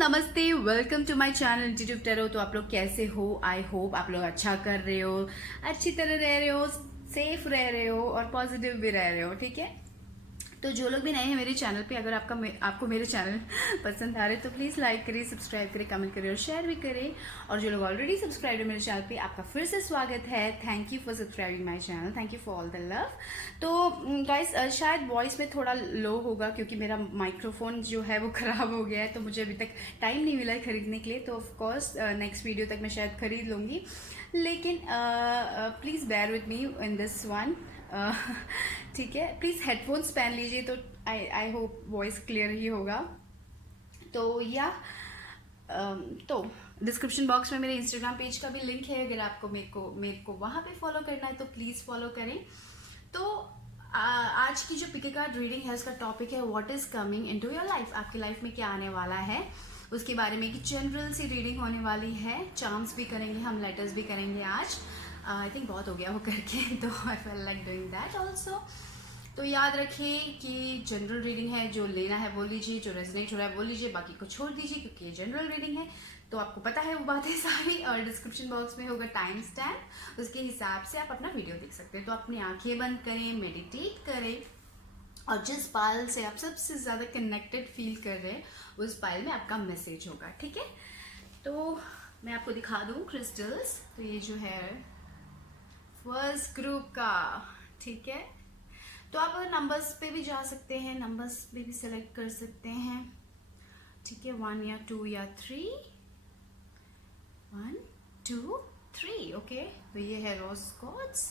नमस्ते, welcome to my channel institute tarot. तो आप लोग कैसे हो? आई होप आप लोग अच्छा कर रहे हो, अच्छी तरह रह रहे हो, सेफ रह रहे हो और पॉजिटिव भी रह रहे हो। ठीक है, तो जो लोग भी नए हैं मेरे चैनल पे, अगर आपको मेरे चैनल पसंद आ रहे तो प्लीज़ लाइक करें, सब्सक्राइब करें, कमेंट करें और शेयर भी करें। और जो लोग ऑलरेडी सब्सक्राइब है मेरे चैनल पे, आपका फिर से स्वागत है। Thank you for subscribing my channel, thank you for all the love. तो गाइस शायद वॉइस में थोड़ा लो होगा क्योंकि मेरा माइक्रोफोन जो है वो ख़राब हो गया है, तो मुझे अभी तक टाइम नहीं मिला है ख़रीदने के लिए। तो ऑफकोर्स नेक्स्ट वीडियो तक मैं शायद ख़रीद लूँगी, लेकिन please bear with me in this one. ठीक है, प्लीज़ हेडफोन्स पहन लीजिए तो आई होप वॉइस क्लियर ही होगा। तो या तो डिस्क्रिप्शन बॉक्स में मेरे इंस्टाग्राम पेज का भी लिंक है, अगर आपको मेरे को वहाँ पे फॉलो करना है तो प्लीज़ फॉलो करें। तो आज की जो पिक कार्ड रीडिंग है उसका टॉपिक है what is coming into your life. आपकी लाइफ में क्या आने वाला है उसके बारे में एक जनरल सी रीडिंग होने वाली है। चार्म्स भी करेंगे हम, लेटर्स भी करेंगे आज। आई थिंक बहुत हो गया वो करके, तो I feel like doing that also. तो याद रखिए कि जनरल रीडिंग है, जो लेना है वो लीजिए, जो रेजोनेट हो रहा है वो लीजिए, बाकी को छोड़ दीजिए क्योंकि ये जनरल रीडिंग है। तो आपको पता है वो बातें सारी, और डिस्क्रिप्शन बॉक्स में होगा टाइम स्टैम्प, उसके हिसाब से आप अपना वीडियो देख सकते हैं। तो अपनी आंखें बंद करें, मेडिटेट करें, और जिस पायल से आप सबसे ज़्यादा कनेक्टेड फील कर रहे हैं उस पायल में आपका मैसेज होगा। ठीक है, तो मैं आपको दिखा दूँ क्रिस्टल्स। तो ये जो है फर्स्ट ग्रुप का, ठीक है। तो आप नंबर्स पे भी जा सकते हैं, नंबर्स पे भी सेलेक्ट कर सकते हैं। ठीक है, 1 या 2 या 3, 1 2 3। ओके, तो ये है रोज कॉर्ड्स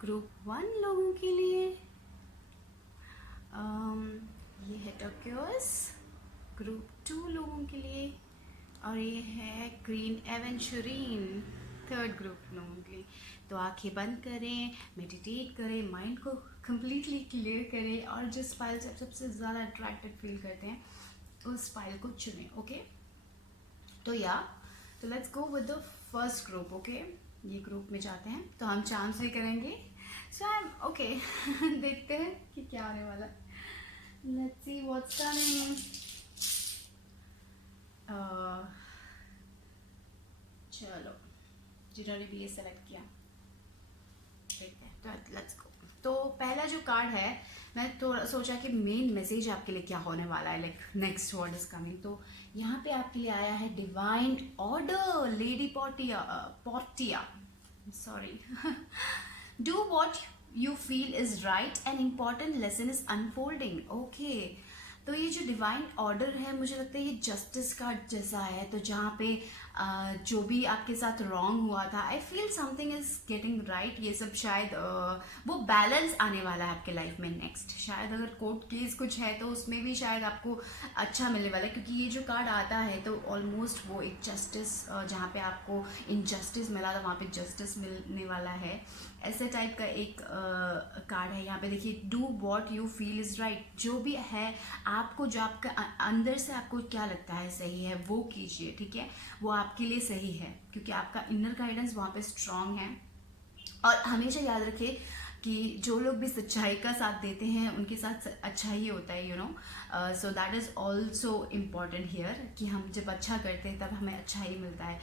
ग्रुप 1 लोगों के लिए। ये है टर्क्योइज ग्रुप 2 लोगों के लिए, और ये है ग्रीन एवेंचुरीन थर्ड ग्रुप लोगों के लिए। तो आंखें बंद करें, मेडिटेट करें, माइंड को कम्प्लीटली क्लियर करें, और जिस फाइल से आप सबसे ज़्यादा अट्रैक्टेड फील करते हैं उस फाइल को चुनें। ओके, तो let's go with the first group. Okay, ये ग्रुप में जाते हैं, तो हम चांस भी करेंगे। सो आई एम ओके। देखते हैं कि क्या आने वाला। Let's see what's coming. चलो, जिन्होंने भी ये सेलेक्ट किया देखते हैं, तो लेट्स गो। तो पहला जो कार्ड है, मैं थोड़ा सोचा कि मेन मैसेज आपके लिए क्या होने वाला है, like next word is coming. तो यहाँ पे आपके लिए आया है divine order, lady Portia, sorry. Do what you feel is right, an important lesson is unfolding. Okay, तो ये जो डिवाइन ऑर्डर है, मुझे लगता है ये जस्टिस का जैसा है। तो जहाँ पे जो भी आपके साथ रॉन्ग हुआ था, I feel something is getting right. ये सब शायद वो बैलेंस आने वाला है आपके लाइफ में नेक्स्ट। शायद अगर कोर्ट केस कुछ है तो उसमें भी शायद आपको अच्छा मिलने वाला है, क्योंकि ये जो कार्ड आता है तो ऑलमोस्ट वो एक जस्टिस, जहाँ पे आपको इनजस्टिस मिला था वहाँ पे जस्टिस मिलने वाला है, ऐसे टाइप का एक कार्ड है। यहाँ पे देखिए, do what you feel is right. जो भी है आपको, जो आपका अंदर से आपको क्या लगता है सही है वो कीजिए। ठीक है, वो आपके लिए सही है क्योंकि आपका इनर गाइडेंस वहाँ पे स्ट्रांग है। और हमेशा याद रखिए कि जो लोग भी सच्चाई का साथ देते हैं उनके साथ अच्छा ही होता है, you know. So that is also important here, कि हम जब अच्छा करते हैं तब हमें अच्छा ही मिलता है।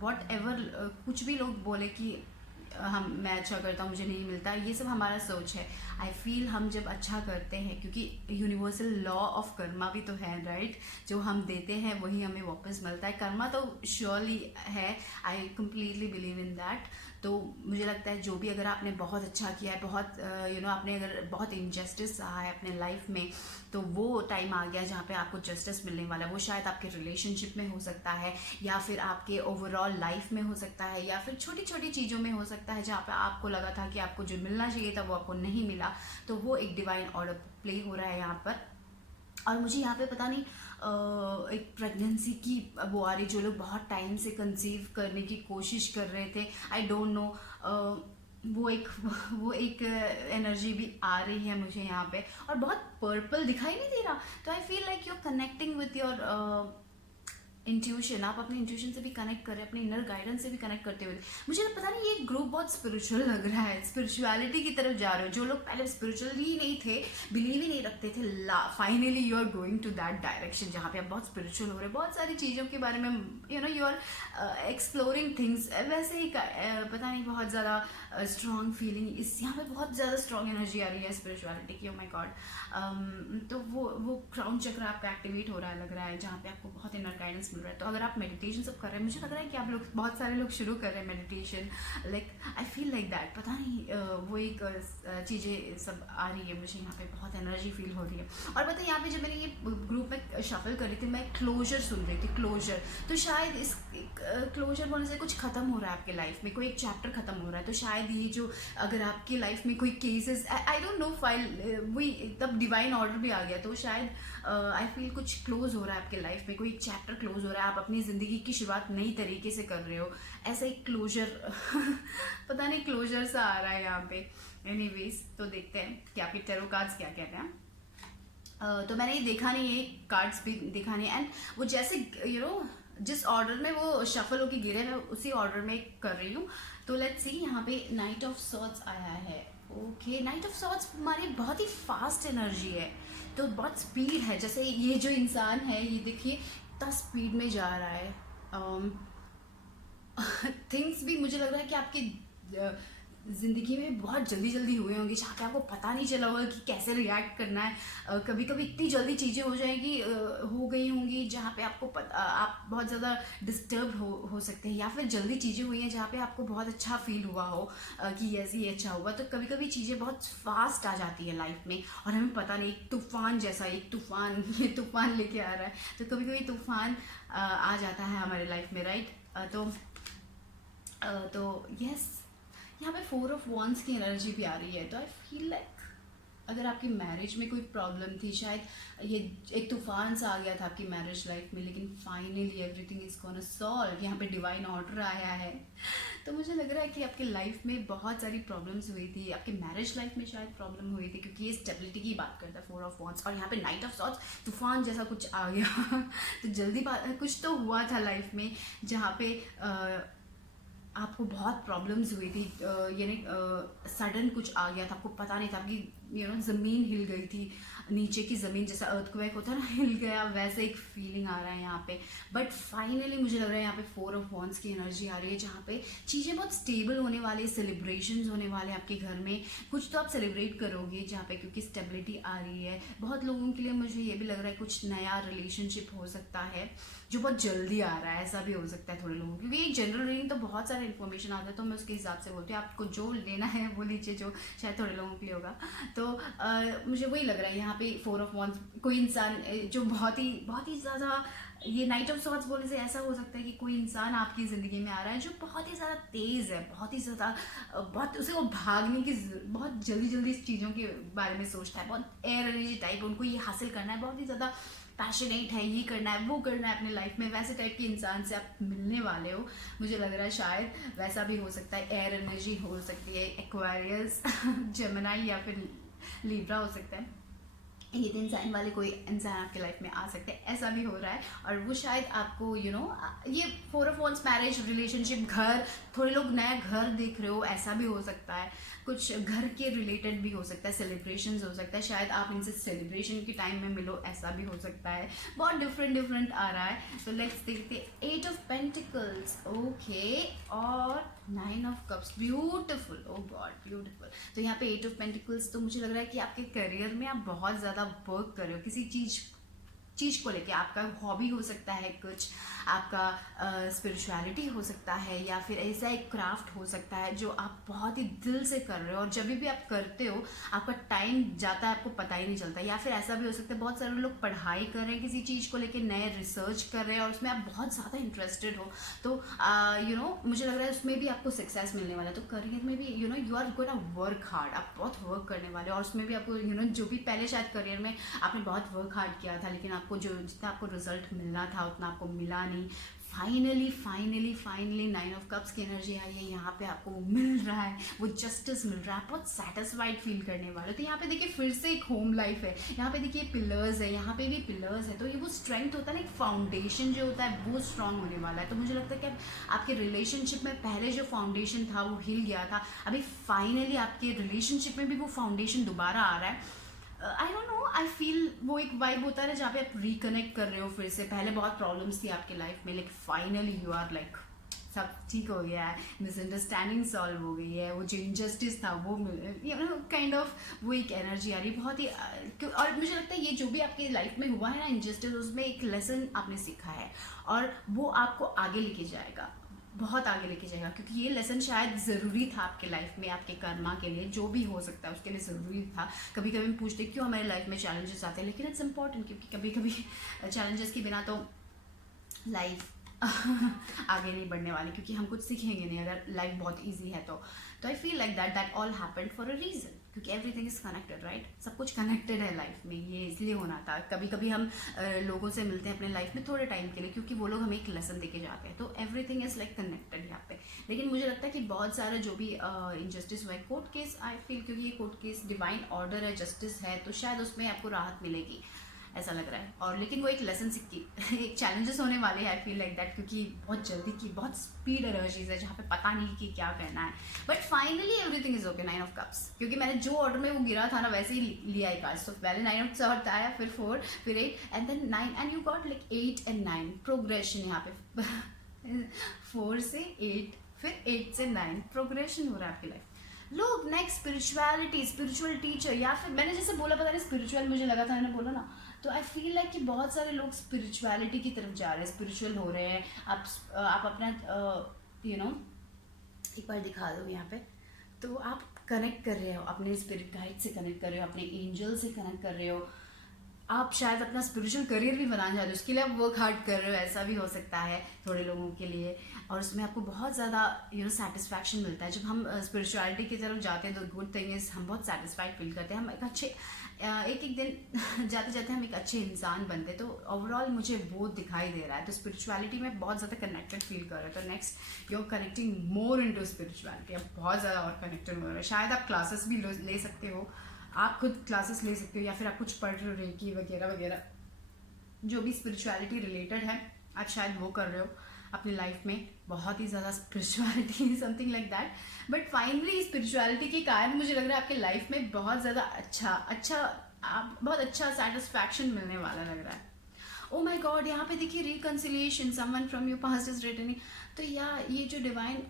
वॉट एवर कुछ भी लोग बोले कि मैं अच्छा करता हूँ मुझे नहीं मिलता, ये सब हमारा सोच है। आई फील हम जब अच्छा करते हैं, क्योंकि यूनिवर्सल लॉ ऑफ कर्मा भी तो है, राइट। जो हम देते हैं वही हमें वापस मिलता है। कर्मा तो श्योरली है, I completely believe in that. तो मुझे लगता है जो भी, अगर आपने बहुत अच्छा किया है, बहुत आपने अगर बहुत इनजस्टिस रहा है अपने लाइफ में, तो वो टाइम आ गया जहाँ पे आपको जस्टिस मिलने वाला है। वो शायद आपके रिलेशनशिप में हो सकता है, या फिर आपके ओवरऑल लाइफ में हो सकता है, या फिर छोटी छोटी चीज़ों में हो सकता है जहाँ पे आपको लगा था कि आपको जो मिलना चाहिए था वो आपको नहीं मिला। तो वो एक डिवाइन ऑर्डर प्ले हो रहा है यहाँ पर। और मुझे यहाँ पे पता नहीं एक प्रेगनेंसी की वो आ रही, जो लोग बहुत टाइम से कंसीव करने की कोशिश कर रहे थे, आई डोंट नो, वो एक एनर्जी भी आ रही है मुझे यहाँ पे। और बहुत पर्पल दिखाई नहीं दे रहा, तो I feel like you are connecting with your intuition, आप अपने इंट्यूशन से भी कनेक्ट कर रहे हैं, अपने इनर गाइडेंस से भी कनेक्ट करते हुए। मुझे तो पता नहीं, ये ग्रुप बहुत स्पिरिचुअल लग रहा है, स्पिरिचुअलिटी की तरफ जा रहे हो। जो लोग पहले स्पिरिचुअल ही नहीं थे, बिलीव ही नहीं रखते थे, finally you are going to that direction जहाँ पे आप बहुत स्पिरिचुअल हो रहे हैं, बहुत सारी चीज़ों के बारे में यू आर एक्सप्लोरिंग थिंग्स। वैसे ही पता नहीं, बहुत ज़्यादा स्ट्रॉन्ग फीलिंग इस यहाँ पे, बहुत ज़्यादा स्ट्रॉन्ग एनर्जी आ रही है स्पिरिचुअलिटी की। Oh my God. तो वो क्राउन चक्र आपका एक्टिवेट हो रहा है, लग रहा है, जहाँ पे आपको बहुत इनर गाइडेंस मिल रहा है। तो अगर आप मेडिटेशन सब कर रहे हैं, मुझे लग रहा है कि आप लोग, बहुत सारे लोग शुरू कर रहे हैं meditation, like I feel like that. पता नहीं वो एक चीज़ें सब आ रही है, मुझे यहाँ पे बहुत एनर्जी फील हो रही है। और पता है, यहाँ पे जब मैंने ये ग्रुप में शफल कर रही थी, मैं क्लोजर सुन रही थी, क्लोजर। तो शायद इस क्लोजर होने से कुछ खत्म हो रहा है आपके लाइफ में, कोई एक चैप्टर खत्म हो रहा है। तो शायद ये जो, अगर आपकी लाइफ में कोई cases, I don't know, file वही तब डिवाइन ऑर्डर भी आ गया, तो शायद आई फील कुछ क्लोज हो रहा है आपके लाइफ में, कोई एक चैप्टर क्लोज हो रहा है, आप अपनी ज़िंदगी की शुरुआत नई तरीके से कर रहे हो, ऐसा एक क्लोजर पता नहीं क्लोजर सा आ रहा है यहाँ पे। एनीवेज, तो देखते हैं कि आपके टेरो कार्ड्स क्या कहते हैं। तो मैंने ये देखा नहीं है, कार्ड्स भी देखा नहीं, एंड वो जैसे जिस ऑर्डर में वो शफल होके गिरे, मैं उसी ऑर्डर में कर रही हूँ। तो लेट्स सी, यहाँ पे नाइट ऑफ सॉर्ड्स आया है। ओके, नाइट ऑफ सॉर्ड्स हमारी बहुत ही फास्ट एनर्जी है, तो बहुत स्पीड है। जैसे ये जो इंसान है, ये देखिए इतना स्पीड में जा रहा है। थिंग्स भी मुझे लग रहा है कि आपकी ज़िंदगी में बहुत जल्दी जल्दी हुए होंगे, जहाँ पे आपको पता नहीं चला होगा कि कैसे रिएक्ट करना है। कभी कभी इतनी जल्दी चीज़ें हो जाएंगी, हो गई होंगी, जहाँ पे आपको आप बहुत ज़्यादा डिस्टर्ब हो सकते हैं, या फिर जल्दी चीज़ें हुई हैं जहाँ पे आपको बहुत अच्छा फील हुआ हो कि ऐसे ही अच्छा हुआ। तो कभी कभी चीज़ें बहुत फास्ट आ जाती है लाइफ में, और हमें पता नहीं, एक तूफान जैसा, एक तूफान ये तूफान लेके आ रहा है। तो कभी कभी तूफान आ जाता है हमारे लाइफ में, राइट। तो यस, यहाँ पे 4 ऑफ वॉन्ड्स की एनर्जी भी आ रही है। तो आई फील लाइक अगर आपकी मैरिज में कोई प्रॉब्लम थी, शायद ये एक तूफान सा आ गया था आपकी मैरिज लाइफ में, लेकिन finally everything is gonna solve. यहाँ पे डिवाइन ऑर्डर आया है। तो मुझे लग रहा है कि आपकी लाइफ में बहुत सारी प्रॉब्लम्स हुई थी, आपकी मैरिज लाइफ में शायद प्रॉब्लम हुई थी, क्योंकि ये स्टेबिलिटी की बात करता है 4 ऑफ वॉन्ड्स। और यहाँ पे नाइट ऑफ सॉर्ड्स, तूफान जैसा कुछ आ गया तो जल्दी कुछ तो हुआ था लाइफ में, जहाँ पे आपको बहुत प्रॉब्लम्स हुई थी, यानी सडन कुछ आ गया था, आपको पता नहीं था, आपकी ज़मीन हिल गई थी, नीचे की ज़मीन जैसा अर्थक्वेक होता है ना, हिल गया, वैसे एक फीलिंग आ रहा है यहाँ पे। बट फाइनली मुझे लग रहा है यहाँ पे 4 ऑफ वॉन्ड्स की एनर्जी आ रही है, जहाँ पे चीज़ें बहुत स्टेबल होने वाली, सेलिब्रेशंस होने वाले आपके घर में, कुछ तो आप सेलिब्रेट करोगे जहाँ पे, क्योंकि स्टेबिलिटी आ रही है। बहुत लोगों के लिए मुझे ये भी लग रहा है कुछ नया रिलेशनशिप हो सकता है जो बहुत जल्दी आ रहा है, ऐसा भी हो सकता है थोड़े लोगों, क्योंकि ये जनरल रीडिंग तो बहुत सारा इन्फॉर्मेशन आता है, तो मैं उसके हिसाब से बोलती हूँ, आपको जो लेना है वो लीजिए, जो शायद थोड़े लोगों के लिए होगा। तो मुझे वही लग रहा है यहाँ पे 4 ऑफ वॉन्ड्स, कोई इंसान जो बहुत ही ज़्यादा, ये नाइट ऑफ सॉर्ड्स बोलने से ऐसा हो सकता है कि कोई इंसान आपकी ज़िंदगी में आ रहा है जो बहुत ही ज़्यादा तेज़ है, बहुत ही ज़्यादा, बहुत उसे वो भागने की, बहुत जल्दी जल्दी इस चीज़ों के बारे में सोचता है, बहुत एयर एनर्जी टाइप, उनको ये हासिल करना है, बहुत ही ज़्यादा पैशनेट है, ये करना है वो करना है अपने लाइफ में। वैसे टाइप के इंसान से आप मिलने वाले हो, मुझे लग रहा है शायद वैसा भी हो सकता है। एयर एनर्जी हो सकती है, एक्वारियस जेमिनी या फिर लिब्रा हो सकता है। ये 3 साइन वाले कोई इंसान आपके लाइफ में आ सकते हैं, ऐसा भी हो रहा है। और वो शायद आपको ये 4 ऑफ वॉन्ड्स, मैरिज, रिलेशनशिप, घर, थोड़े लोग नया घर देख रहे हो, ऐसा भी हो सकता है। कुछ घर के रिलेटेड भी हो सकता है, सेलिब्रेशंस हो सकता है, शायद आप इनसे सेलिब्रेशन के टाइम में मिलो, ऐसा भी हो सकता है। बहुत डिफरेंट आ रहा है। तो लेट्स देखते हैं 8 ऑफ पेंटिकल्स, ओके, और 9 of cups, beautiful, oh God beautiful. तो यहाँ पे 8 ऑफ पेंटिकल्स, तो मुझे लग रहा है कि आपके करियर में आप बहुत ज़्यादा वर्क कर रहे हो किसी चीज़ को लेके। आपका हॉबी हो सकता है कुछ, आपका स्पिरिचुअलिटी हो सकता है, या फिर ऐसा एक क्राफ्ट हो सकता है जो आप बहुत ही दिल से कर रहे हो, और जब भी आप करते हो आपका टाइम जाता है, आपको पता ही नहीं चलता। या फिर ऐसा भी हो सकता है बहुत सारे लोग पढ़ाई कर रहे हैं किसी चीज़ को लेके, नए रिसर्च कर रहे हैं और उसमें आप बहुत ज़्यादा इंटरेस्टेड हो, तो मुझे लग रहा है उसमें भी आपको सक्सेस मिलने वाला है। तो करियर में भी you are gonna work hard, आप बहुत वर्क करने वाले हो, और उसमें भी आपको जो भी पहले शायद करियर में आपने बहुत वर्क हार्ड किया था, लेकिन आपको जो जितना आपको रिजल्ट मिलना था उतना आपको मिला नहीं, finally finally finally 9 of cups की एनर्जी आई है। यहाँ पे आपको वो मिल रहा है, वो जस्टिस मिल रहा है, आप बहुत सेटिस्फाइड फील करने वाले। तो यहाँ पे देखिए फिर से एक होम लाइफ है, यहाँ पे देखिए पिलर्स है, यहाँ पे भी पिलर्स है। तो ये वो स्ट्रेंथ होता है ना, एक फाउंडेशन जो होता है वो स्ट्रांग होने वाला है। तो मुझे लगता है कि अब आपके रिलेशनशिप में पहले जो फाउंडेशन था वो हिल गया था, अभी फाइनली आपके रिलेशनशिप में भी वो फाउंडेशन दोबारा आ रहा है। I don't know, I feel वो एक वाइब होता है ना जहाँ पे आप रिकनेक्ट कर रहे हो फिर से। पहले बहुत प्रॉब्लम्स थी आपके लाइफ में, लेकिन फाइनली यू आर लाइक सब ठीक हो गया है, मिसअंडरस्टैंडिंग सॉल्व हो गई है, वो जो इनजस्टिस था वो काइंड ऑफ वो एक एनर्जी आ रही है बहुत ही और मुझे लगता है ये जो भी आपकी लाइफ में हुआ है ना इनजस्टिस, उसमें एक लेसन आपने सीखा है और वो आपको आगे लेके जाएगा, बहुत आगे लेके जाएगा। क्योंकि ये लेसन शायद ज़रूरी था आपके लाइफ में, आपके कर्मा के लिए, जो भी हो सकता है उसके लिए ज़रूरी था। कभी कभी हम पूछते क्यों हमारे लाइफ में चैलेंजेस आते हैं, लेकिन इट्स इम्पॉर्टेंट, क्योंकि कभी कभी चैलेंजेस के बिना तो लाइफ आगे नहीं बढ़ने वाली, क्योंकि हम कुछ सीखेंगे नहीं अगर लाइफ बहुत ईजी है तो। I feel like that all happened for a reason, क्योंकि एवरीथिंग इज कनेक्टेड, राइट। सब कुछ कनेक्टेड है लाइफ में, ये इसलिए होना था। कभी कभी हम लोगों से मिलते हैं अपने लाइफ में थोड़े टाइम के लिए, क्योंकि वो लोग हमें एक लेसन देके जाते हैं। तो एवरीथिंग इज लाइक कनेक्टेड यहाँ पे। लेकिन मुझे लगता है कि बहुत सारा जो भी इनजस्टिस हुआ है, कोर्ट केस, आई फील क्योंकि ये कोर्ट केस डिवाइन ऑर्डर है, जस्टिस है, तो शायद उसमें आपको राहत मिलेगी, ऐसा लग रहा है। और लेकिन वो एक लेसन सीखी एक चैलेंजेस होने वाले हैं, आई फील लाइक दैट, क्योंकि बहुत जल्दी की बहुत स्पीड एनर्जीज है जहाँ पे पता नहीं कि क्या करना है। But finally everything is okay. 9 of cups, क्योंकि मैंने जो ऑर्डर में वो गिरा था ना वैसे ही लिया है कार्ड। तो पहले 9 ऑफ कप्स आया, फिर 4, फिर 8 and then 9 and you got like 8 and 9 progression यहाँ पे 4 से 8 फिर 8 से 9 प्रोग्रेशन हो रहा है आपकी लाइफ। लोग नेक्स्ट स्पिरिचुअलिटी, स्पिरिचुअल टीचर, या फिर मैंने जैसे बोला पता नहीं स्पिरिचुअल मुझे लगा था, मैंने बोला ना, तो आई फील लाइक कि बहुत सारे लोग स्पिरिचुअलिटी की तरफ जा रहे हैं, स्पिरिचुअल हो रहे हैं। आप अपना एक बार दिखा दो यहाँ पे, तो आप कनेक्ट कर रहे हो अपने स्पिरिट गाइड से, कनेक्ट कर रहे हो अपने एंजल से, कनेक्ट कर रहे हो। आप शायद अपना स्पिरिचुअल करियर भी बनाना चाहते हो, उसके लिए आप वर्क हार्ड कर रहे हो, ऐसा भी हो सकता है थोड़े लोगों के लिए। और उसमें आपको बहुत ज़्यादा सेटिस्फैक्शन मिलता है जब हम स्पिरिचुअलिटी की तरफ जाते हैं। तो गुड थिंग इज़ हम बहुत सेटिस्फाइड फील करते हैं, हम एक अच्छे एक दिन जाते जाते हम एक अच्छे इंसान बनते हैं। तो ओवरऑल मुझे वो दिखाई दे रहा है। तो स्पिरिचुअलिटी में बहुत ज़्यादा कनेक्टेड फील कर रहे हो। तो next you are connecting more into spirituality, आप बहुत ज़्यादा और कनेक्टेड हो रहे हो। शायद आप क्लासेस भी ले सकते हो, आप खुद क्लासेस ले सकते हो, या फिर आप कुछ पढ़ रहे हो, रेकी वगैरह वगैरह, जो भी स्पिरिचुअलिटी रिलेटेड है आप शायद वो कर रहे हो अपनी लाइफ में। बहुत ही ज़्यादा spirituality something like that. But finally spirituality के कारण मुझे लग रहा है आपके लाइफ में बहुत ज़्यादा बहुत अच्छा सेटिस्फैक्शन मिलने वाला लग रहा है। ओ माई गॉड, यहाँ पे देखिए reconciliation, someone from your past is returning. तो ये जो डिवाइन,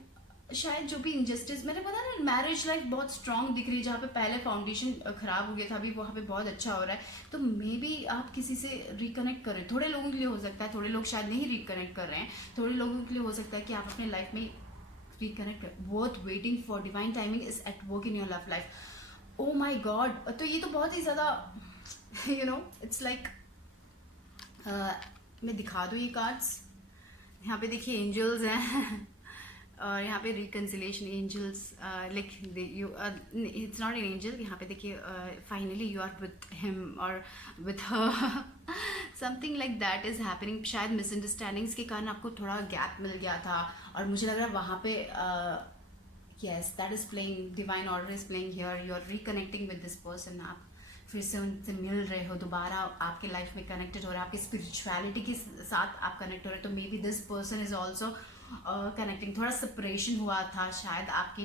शायद जो भी इंजस्टिस, मैंने पता ना मैरिज लाइफ बहुत स्ट्रांग दिख रही है, जहाँ पे पहले फाउंडेशन खराब हो गया था, अभी वहाँ पे बहुत अच्छा हो रहा है। तो मे बी आप किसी से रिकनेक्ट कर रहे हैं, थोड़े लोगों के लिए हो सकता है, थोड़े लोग शायद नहीं रिकनेक्ट कर रहे हैं, थोड़े लोगों के लिए हो सकता है कि आप अपने लाइफ में रिकनेक्ट कर। Worth waiting for, divine timing is at work in your love life. Oh my God, तो ये तो बहुत ही ज़्यादा इट्स लाइक मैं दिखा दूँ ये कार्ड्स। यहाँ पे देखिए एंजल्स हैं और यहाँ पे reconciliation angels, like you it's not an angel. यहाँ पे देखिए finally you are with him और with her, something like that is happening. शायद मिसअंडरस्टैंडिंग्स के कारण आपको थोड़ा गैप मिल गया था, और मुझे लग रहा है वहाँ पे yes that is playing, divine order is playing here. You are reconnecting with this person, आप फिर से उनसे मिल रहे हो, दोबारा आपके लाइफ में कनेक्टेड हो रहे हो, आपकी स्पिरिचुअलिटी के साथ आप कनेक्ट हो रहे हो। तो may be this person is also connecting. थोड़ा सेपरेशन हुआ था शायद आपकी,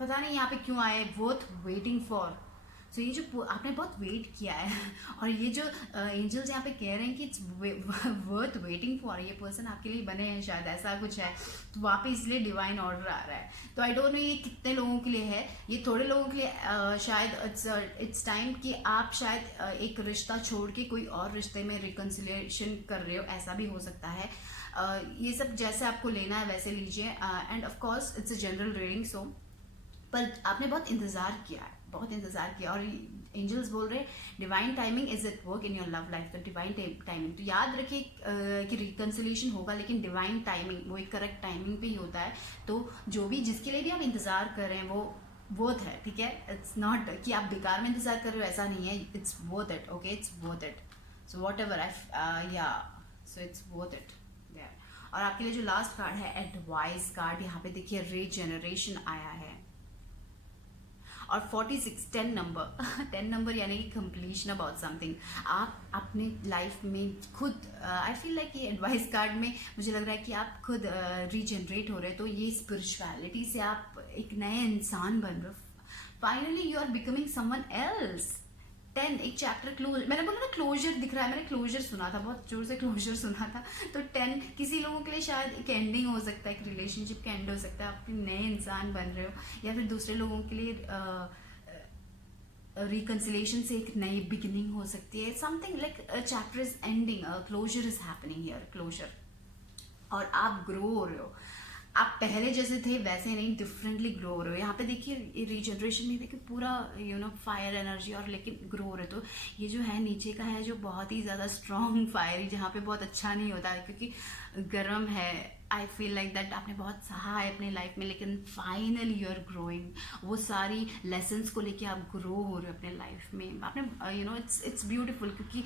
पता नहीं यहाँ पे क्यों आए, वर्थ वेटिंग फॉर। सो ये जो आपने बहुत वेट किया है, और ये जो एंजल्स यहाँ पे कह रहे हैं कि इट्स वर्थ वेटिंग फॉर, ये पर्सन आपके लिए बने हैं, शायद ऐसा कुछ है। तो वहाँ पे इसलिए डिवाइन ऑर्डर आ रहा है। तो आई डोंट नो ये कितने लोगों के लिए है, ये थोड़े लोगों के लिए शायद इट्स टाइम कि आप शायद एक रिश्ता छोड़ के कोई और रिश्ते में रिकन्सिलिएशन कर रहे हो, ऐसा भी हो सकता है। ये सब जैसे आपको लेना है वैसे लीजिए, end of course it's a general reading. So पर आपने बहुत इंतज़ार किया है, बहुत इंतज़ार किया, और एंजल्स बोल रहे हैं divine timing is at work in your love life. तो डिवाइन टाइमिंग, तो याद रखिए कि रिकन्सिलेशन होगा, लेकिन डिवाइन टाइमिंग वो एक करेक्ट टाइमिंग पे ही होता है। तो जो भी जिसके लिए भी आप इंतज़ार कर रहे हैं वो वर्थ है, ठीक है। इट्स नॉट कि आप बेकार में इंतज़ार कर रहे हो, ऐसा नहीं है। It's worth it, okay, it's worth it. So what ever so it's worth it. और आपके लिए जो लास्ट कार्ड है एडवाइस कार्ड, यहाँ पे देखिए रीजनरेशन आया है। और 46 10 नंबर 10 नंबर यानी कि कंप्लीशन अबाउट समथिंग। आप अपने लाइफ में खुद आई फील लाइक ये एडवाइस कार्ड में मुझे लग रहा है कि आप खुद रीजनरेट हो रहे हैं। तो ये स्पिरिचुअलिटी से आप एक नए इंसान बन रहे हो। Finally you are becoming someone else. 10 एक चैप्टर क्लोज, मैंने बोला ना क्लोजर दिख रहा है, मैंने क्लोजर सुना था, बहुत जोर से क्लोजर सुना था। तो 10 किसी लोगों के लिए शायद एक एंडिंग हो सकता है, एक रिलेशनशिप का एंड हो सकता है, आप नए इंसान बन रहे हो। या फिर दूसरे लोगों के लिए रिकन्सिलेशन से एक नई बिगिनिंग हो सकती है। Something like chapter is ending, closure is happening here, closure. और आप ग्रो हो रहे हो, आप पहले जैसे थे वैसे नहीं, डिफरेंटली ग्रो हो रहे हो। यहाँ पे देखिए रीजनरेशन में देखिए पूरा फायर एनर्जी और लेकिन ग्रो हो रहे हो। तो ये जो है नीचे का है जो बहुत ही ज़्यादा स्ट्रॉन्ग फायर, जहाँ पे बहुत अच्छा नहीं होता है क्योंकि गर्म है। आई फील लाइक दैट आपने बहुत सहा है अपनी लाइफ में, लेकिन फाइनली यू आर ग्रोइंग। वो सारी लेसन्स को लेके आप ग्रो हो रहे हो अपने लाइफ में। आपने इट्स ब्यूटीफुल, क्योंकि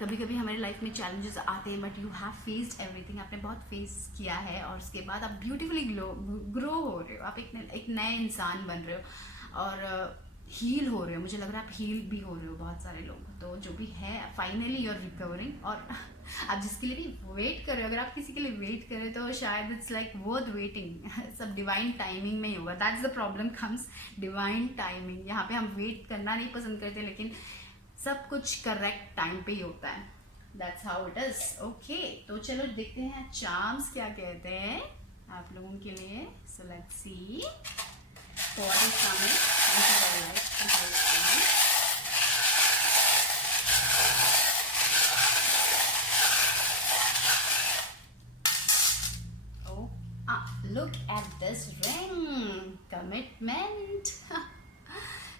कभी कभी हमारे लाइफ में चैलेंजेस आते हैं, but you have faced everything. आपने बहुत फेस किया है और उसके बाद आप ब्यूटीफुली ग्रो हो रहे हो। आप एक नए इंसान बन रहे हो और हील हो रहे हो। मुझे लग रहा है आप हील भी हो रहे हो बहुत सारे लोग। तो जो भी है फाइनली यू आर रिकवरिंग। और आप जिसके लिए भी वेट कर रहे हो, अगर आप किसी के लिए वेट कर रहे हो तो शायद इट्स लाइक वर्थ वेटिंग। सब डिवाइन टाइमिंग में ही होगा। That's the problem comes, divine timing. यहाँ पे हम वेट करना नहीं पसंद करते, लेकिन सब कुछ करेक्ट टाइम पे ही होता है। That's how it is. Okay, तो चलो देखते हैं चार्म्स क्या कहते हैं आप लोगों के लिए। So let's see what is coming into their life and how it's coming. Look at this ring, commitment.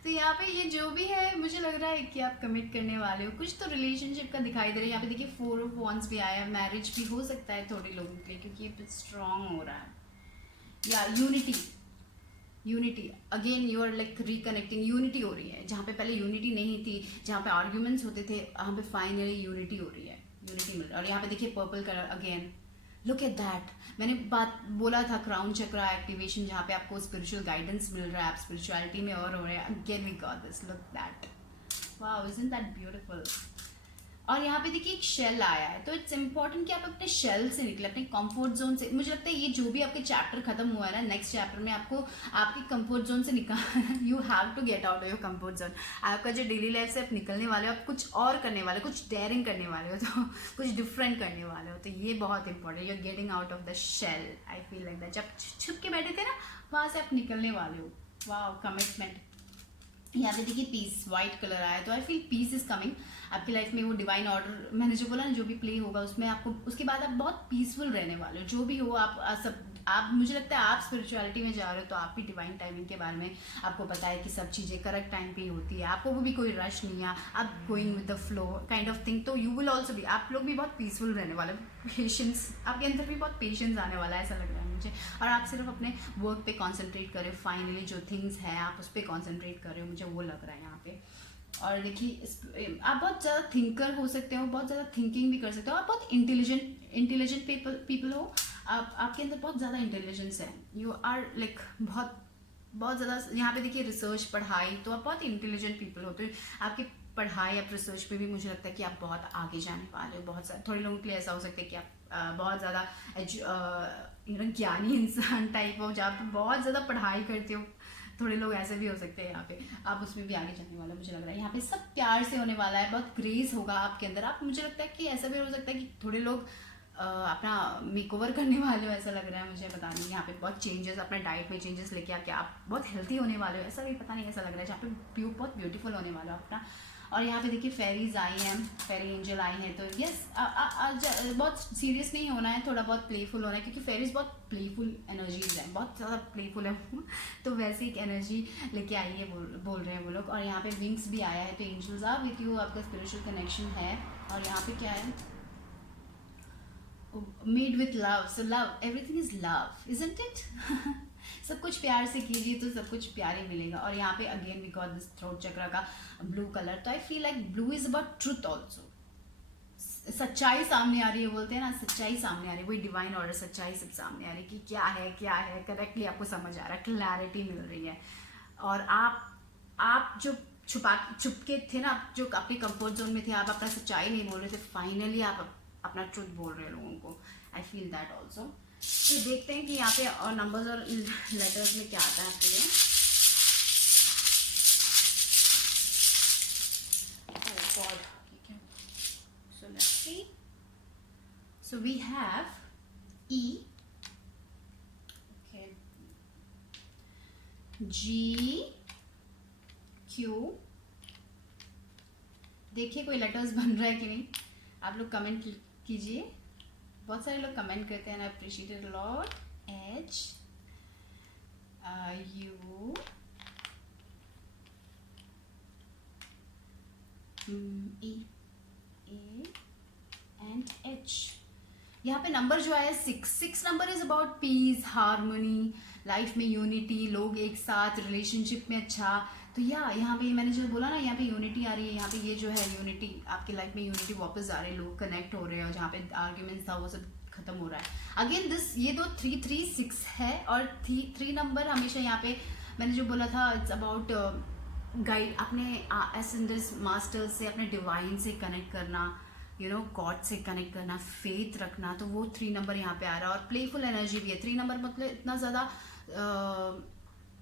तो यहाँ पे ये जो भी है मुझे लग रहा है कि आप कमिट करने वाले हो। कुछ तो रिलेशनशिप का दिखाई दे रहा है। यहाँ पे देखिए 4 ऑफ wands भी आया है। मैरिज भी हो सकता है थोड़े लोगों के लिए, क्योंकि ये स्ट्रांग हो रहा है। या unity again, you are like reconnecting. Unity हो रही है, जहाँ पे पहले यूनिटी नहीं थी, जहाँ पे आर्ग्यूमेंट्स होते थे, वहाँ पे फाइनली यूनिटी हो रही है, यूनिटी मिल रहा है। और यहाँ पे देखिए purple colour again, look at that. मैंने बात बोला था क्राउन चक्रा एक्टिवेशन, जहाँ पे आपको स्पिरिचुअल गाइडेंस मिल रहा है, आप स्पिरिचुअलिटी में और हो रहे हैं। Again we got this, look that, wow, isn't that beautiful. और यहाँ पे देखिए एक शेल आया है। तो इट्स इंपॉर्टेंट कि आप अपने शेल से निकले, अपने कंफर्ट जोन से। मुझे लगता है ये जो भी आपके चैप्टर खत्म हुआ है ना, नेक्स्ट चैप्टर में आपको आपके कंफर्ट जोन से निकाल you have to get out of your comfort zone. आपका जो डेली लाइफ से आप निकलने वाले हो, आप कुछ और करने वाले हो, कुछ डेयरिंग करने वाले हो, तो कुछ डिफरेंट करने वाले हो। तो ये बहुत important, you are getting out of the shell. I feel like that जब छुप के बैठे थे ना, वहाँ से आप निकलने वाले हो। Wow, commitment. यहाँ पे देखिए पीस, व्हाइट कलर आया, तो I feel peace is coming आपकी लाइफ में। वो डिवाइन ऑर्डर मैंने जो बोला ना, जो भी प्ले होगा उसमें आपको उसके बाद आप बहुत पीसफुल रहने वाले हो। जो भी हो आप मुझे लगता है आप स्पिरिचुअलिटी में जा रहे हो, तो आप भी डिवाइन टाइमिंग के बारे में आपको पता है कि सब चीज़ें करेक्ट टाइम पे ही होती है। आपको भी कोई रश नहीं है, आप going with the flow kind of thing. तो यू विल ऑल्सो भी, आप लोग भी बहुत पीसफुल रहने वाले। पेशेंस, आपके अंदर भी बहुत पेशेंस आने वाला है, ऐसा लग रहा है मुझे। और आप सिर्फ अपने वर्क पे कॉन्सेंट्रेट करें। फाइनली जो थिंग्स हैं आप उस पर कॉन्सेंट्रेट कर रहे हो, मुझे वो लग रहा है यहाँ पे। और देखिए आप बहुत ज़्यादा थिंकर हो सकते हो, बहुत ज़्यादा थिंकिंग भी कर सकते हो। आप बहुत इंटेलिजेंट पीपल हो। आपके अंदर बहुत ज़्यादा इंटेलिजेंस है। यू आर लाइक बहुत ज़्यादा। यहाँ पे देखिए रिसर्च, पढ़ाई, तो आप बहुत इंटेलिजेंट पीपल होते हो। आपकी पढ़ाई, आप रिसर्च पे भी मुझे लगता है कि आप बहुत आगे जाने वाले हो। बहुत सारे थोड़े लोगों के लिए ऐसा हो सकता है कि आप बहुत ज़्यादा ज्ञानी इंसान टाइप हो, जहाँ पे बहुत ज़्यादा पढ़ाई करते हो। थोड़े लोग ऐसे भी हो सकते हैं, यहाँ पे आप उसमें भी आगे जाने वाले मुझे लग रहा है। यहाँ पे सब प्यार से होने वाला है, बहुत ग्रेस होगा आपके अंदर। आप मुझे लगता है कि ऐसा भी हो सकता है कि थोड़े लोग अपना मेकओवर करने वाले हो, ऐसा लग रहा है मुझे। पता नहीं, यहाँ पे बहुत चेंजेस, अपने डाइट में चेंजेस लेके आके आप बहुत हेल्थी होने वाले हो, ऐसा भी पता नहीं, ऐसा लग रहा है। जहाँ पे बहुत ब्यूटीफुल होने वाला हो अपना। और यहाँ पे देखिए फेरीज आई हैं, फेरी एंजल आई हैं। तो यस, बहुत सीरियस नहीं होना है, थोड़ा बहुत प्लेफुल होना है, क्योंकि फेरीज बहुत प्लेफुल एनर्जीज है, बहुत ज़्यादा प्लेफुल है तो वैसे एक एनर्जी लेके आई है, बोल रहे हैं वो लोग। और यहाँ पे विंग्स भी आया है, तो एंजल्स आर विथ यू, आपका स्पिरिचुअल कनेक्शन है। और यहाँ पे क्या है, made with love. So love, everything is love, isn't it? सब कुछ प्यार से कीजिए तो सब कुछ प्यार ही मिलेगा। और यहाँ पे again we got this throat chakra का ब्लू कलर। तो I feel like blue is about truth also. सच्चाई सामने आ रही है, बोलते हैं ना सच्चाई सामने आ रही है, वही डिवाइन ऑर्डर सच्चाई सब सामने आ रही है कि क्या है क्या है, करेक्टली आपको समझ आ रहा है, क्लैरिटी मिल रही है। और आप जो छुपके थे ना, जो आपके कंफर्ट जोन में थे, आप अपना सच्चाई नहीं बोल रहे थे, फाइनली आप अपना ट्रुथ बोल रहे हैं लोगों को। I feel that also. तो देखते हैं कि यहाँ पे और नंबर्स और लेटर्स में क्या आता है आपके लिए। Oh God. So let's see. So we have E, okay, G, Q. देखिए कोई लेटर्स बन रहा है कि नहीं, आप लोग कमेंट कीजिए। बहुत सारे लोग कमेंट करते हैं, I appreciate it a lot. H, U, E, A and H। यहाँ पे नंबर जो आया 6 number is about piece, harmony, life में यूनिटी, लोग एक साथ, रिलेशनशिप में अच्छा। तो यहाँ पे मैंने जो बोला ना, यहाँ पे यूनिटी आ रही है, यहाँ पे ये जो है यूनिटी, आपकी लाइफ में यूनिटी वापस आ रही है, लोग कनेक्ट हो रहे हैं, और जहाँ पे आर्ग्यूमेंट्स था वो सब खत्म हो रहा है अगेन। ये दो 3 है, और 3 नंबर हमेशा यहाँ पे मैंने जो बोला था, इट्स अबाउट गाइड, अपने एसेंडर्स मास्टर्स से, अपने डिवाइन से कनेक्ट करना, गॉड से कनेक्ट करना, फेथ रखना। तो वो 3 नंबर यहाँ पे आ रहा है, और प्लेफुल एनर्जी भी है। 3 नंबर मतलब इतना ज़्यादा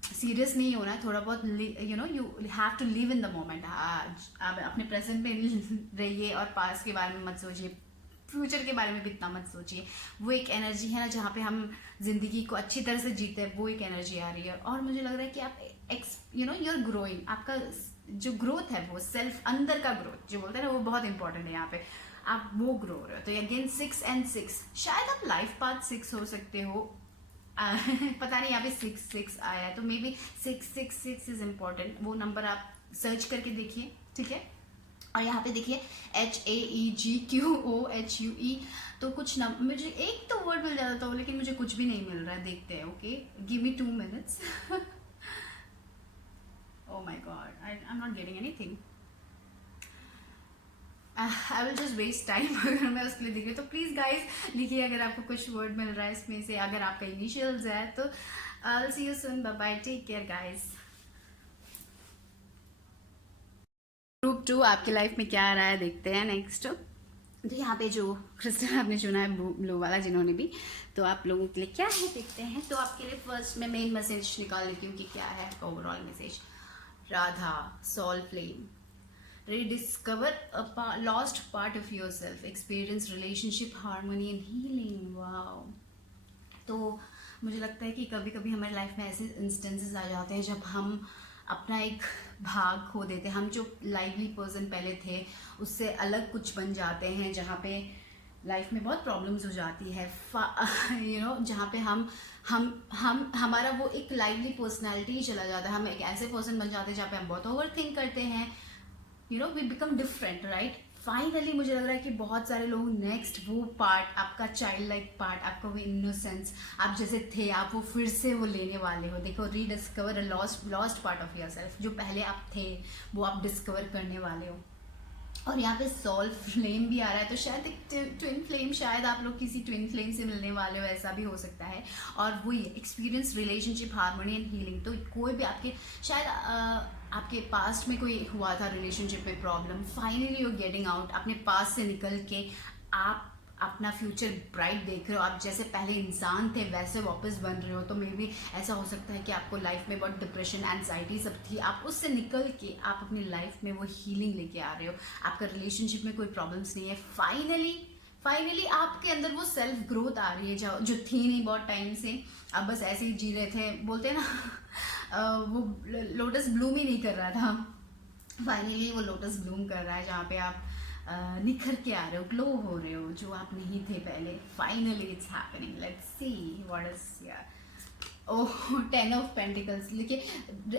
सीरियस नहीं होना है, थोड़ा बहुत you have to live in the moment. आप अपने प्रेजेंट में रहिए, और पास्ट के बारे में मत सोचिए, फ्यूचर के बारे में भी इतना मत सोचिए। वो एक एनर्जी है ना, जहाँ पे हम जिंदगी को अच्छी तरह से जीते हैं, वो एक एनर्जी आ रही है। और मुझे लग रहा है कि आप यू आर ग्रोइंग, आपका जो ग्रोथ है वो सेल्फ, अंदर का ग्रोथ जो बोलते हैं ना, वो बहुत इंपॉर्टेंट है यहाँ पे, आप वो ग्रो हो रहे हो। तो अगेन 6 and 6, शायद आप लाइफ पाथ 6 हो सकते हो। पता नहीं, यहाँ पे 6 आया है, तो मे बी 6 इज इम्पॉर्टेंट। वो नंबर आप सर्च करके देखिए, ठीक है। और यहाँ पे देखिए HAEGQOHUE, तो कुछ मुझे एक तो वर्ड मिल जाता था, लेकिन मुझे कुछ भी नहीं मिल रहा है, देखते हैं। Okay, give me 2 minutes। Oh my God, I'm not getting anything. I will just waste time अगर मैं उसके लिए दिख तो प्लीज़ गाइज लिखिए अगर आपको कुछ वर्ड मिल रहा है इसमें से, अगर आपका इनिशियल्स है तो। I will see you soon, bye bye, take care guys. Group 2 आपकी लाइफ में क्या आ रहा है, देखते हैं नेक्स्ट। तो यहाँ पे जो क्रिस्टल आपने चुना है ब्लू वाला, जिन्होंने भी, तो आप लोगों के लिए क्या है देखते हैं। तो आपके लिए फर्स्ट मैं मेन मैसेज निकाल लेती हूँ कि क्या है overall message. Radha, soul flame, rediscover a lost part of yourself, experience relationship harmony and healing। wow, तो मुझे लगता है कि कभी कभी हमारे लाइफ में ऐसे इंस्टेंसेस आ जाते हैं जब हम अपना एक भाग खो देते हैं, हम जो लाइवली पर्सन पहले थे उससे अलग कुछ बन जाते हैं, जहाँ पे लाइफ में बहुत प्रॉब्लम्स हो जाती है, जहाँ पे हम हमारा वो एक लाइवली पर्सनैलिटी ही चला जाता है, हम एक ऐसे पर्सन बन जाते हैं जहाँ पे हम बहुत ओवर थिंक करते हैं, we become different, right. Finally मुझे लग रहा है कि बहुत सारे लोग नेक्स्ट वो पार्ट, आपका चाइल्ड लाइक पार्ट, आपका वो इनोसेंस, आप जैसे थे आप वो फिर से वो लेने वाले हो। देखो, rediscover a lost part of your self, जो पहले आप थे वो आप डिस्कवर करने वाले हो। और यहाँ पे सोल फ्लेम भी आ रहा है, तो शायद एक ट्विन फ्लेम, शायद आप लोग किसी ट्विन फ्लेम से मिलने वाले हो, ऐसा भी हो सकता है। और वही experience relationship harmony and healing. तो कोई भी आपके शायद आपके पास्ट में कोई हुआ था रिलेशनशिप में problem, finally you getting out, अपने पास्ट से निकल के आप अपना फ्यूचर ब्राइट देख रहे हो, आप जैसे पहले इंसान थे वैसे वापस बन रहे हो। तो मे बी ऐसा हो सकता है कि आपको लाइफ में बहुत डिप्रेशन, एंजाइटी सब थी, आप उससे निकल के आप अपनी लाइफ में वो हीलिंग लेके आ रहे हो, आपका रिलेशनशिप में कोई प्रॉब्लम्स नहीं है। फाइनली आपके अंदर वो सेल्फ ग्रोथ आ रही है जो थी नहीं बहुत टाइम से, आप बस ऐसे ही जी रहे थे, बोलते हैं ना वो लोटस ब्लूम ही नहीं कर रहा था, फाइनली वो लोटस ब्लूम कर रहा है, जहाँ पे आप निखर के आ रहे हो, ग्लो हो रहे हो, जो आप नहीं थे पहले। Finally it's happening, let's see what is यार। ओह, 10 ऑफ पेंटिकल्स लिखिए,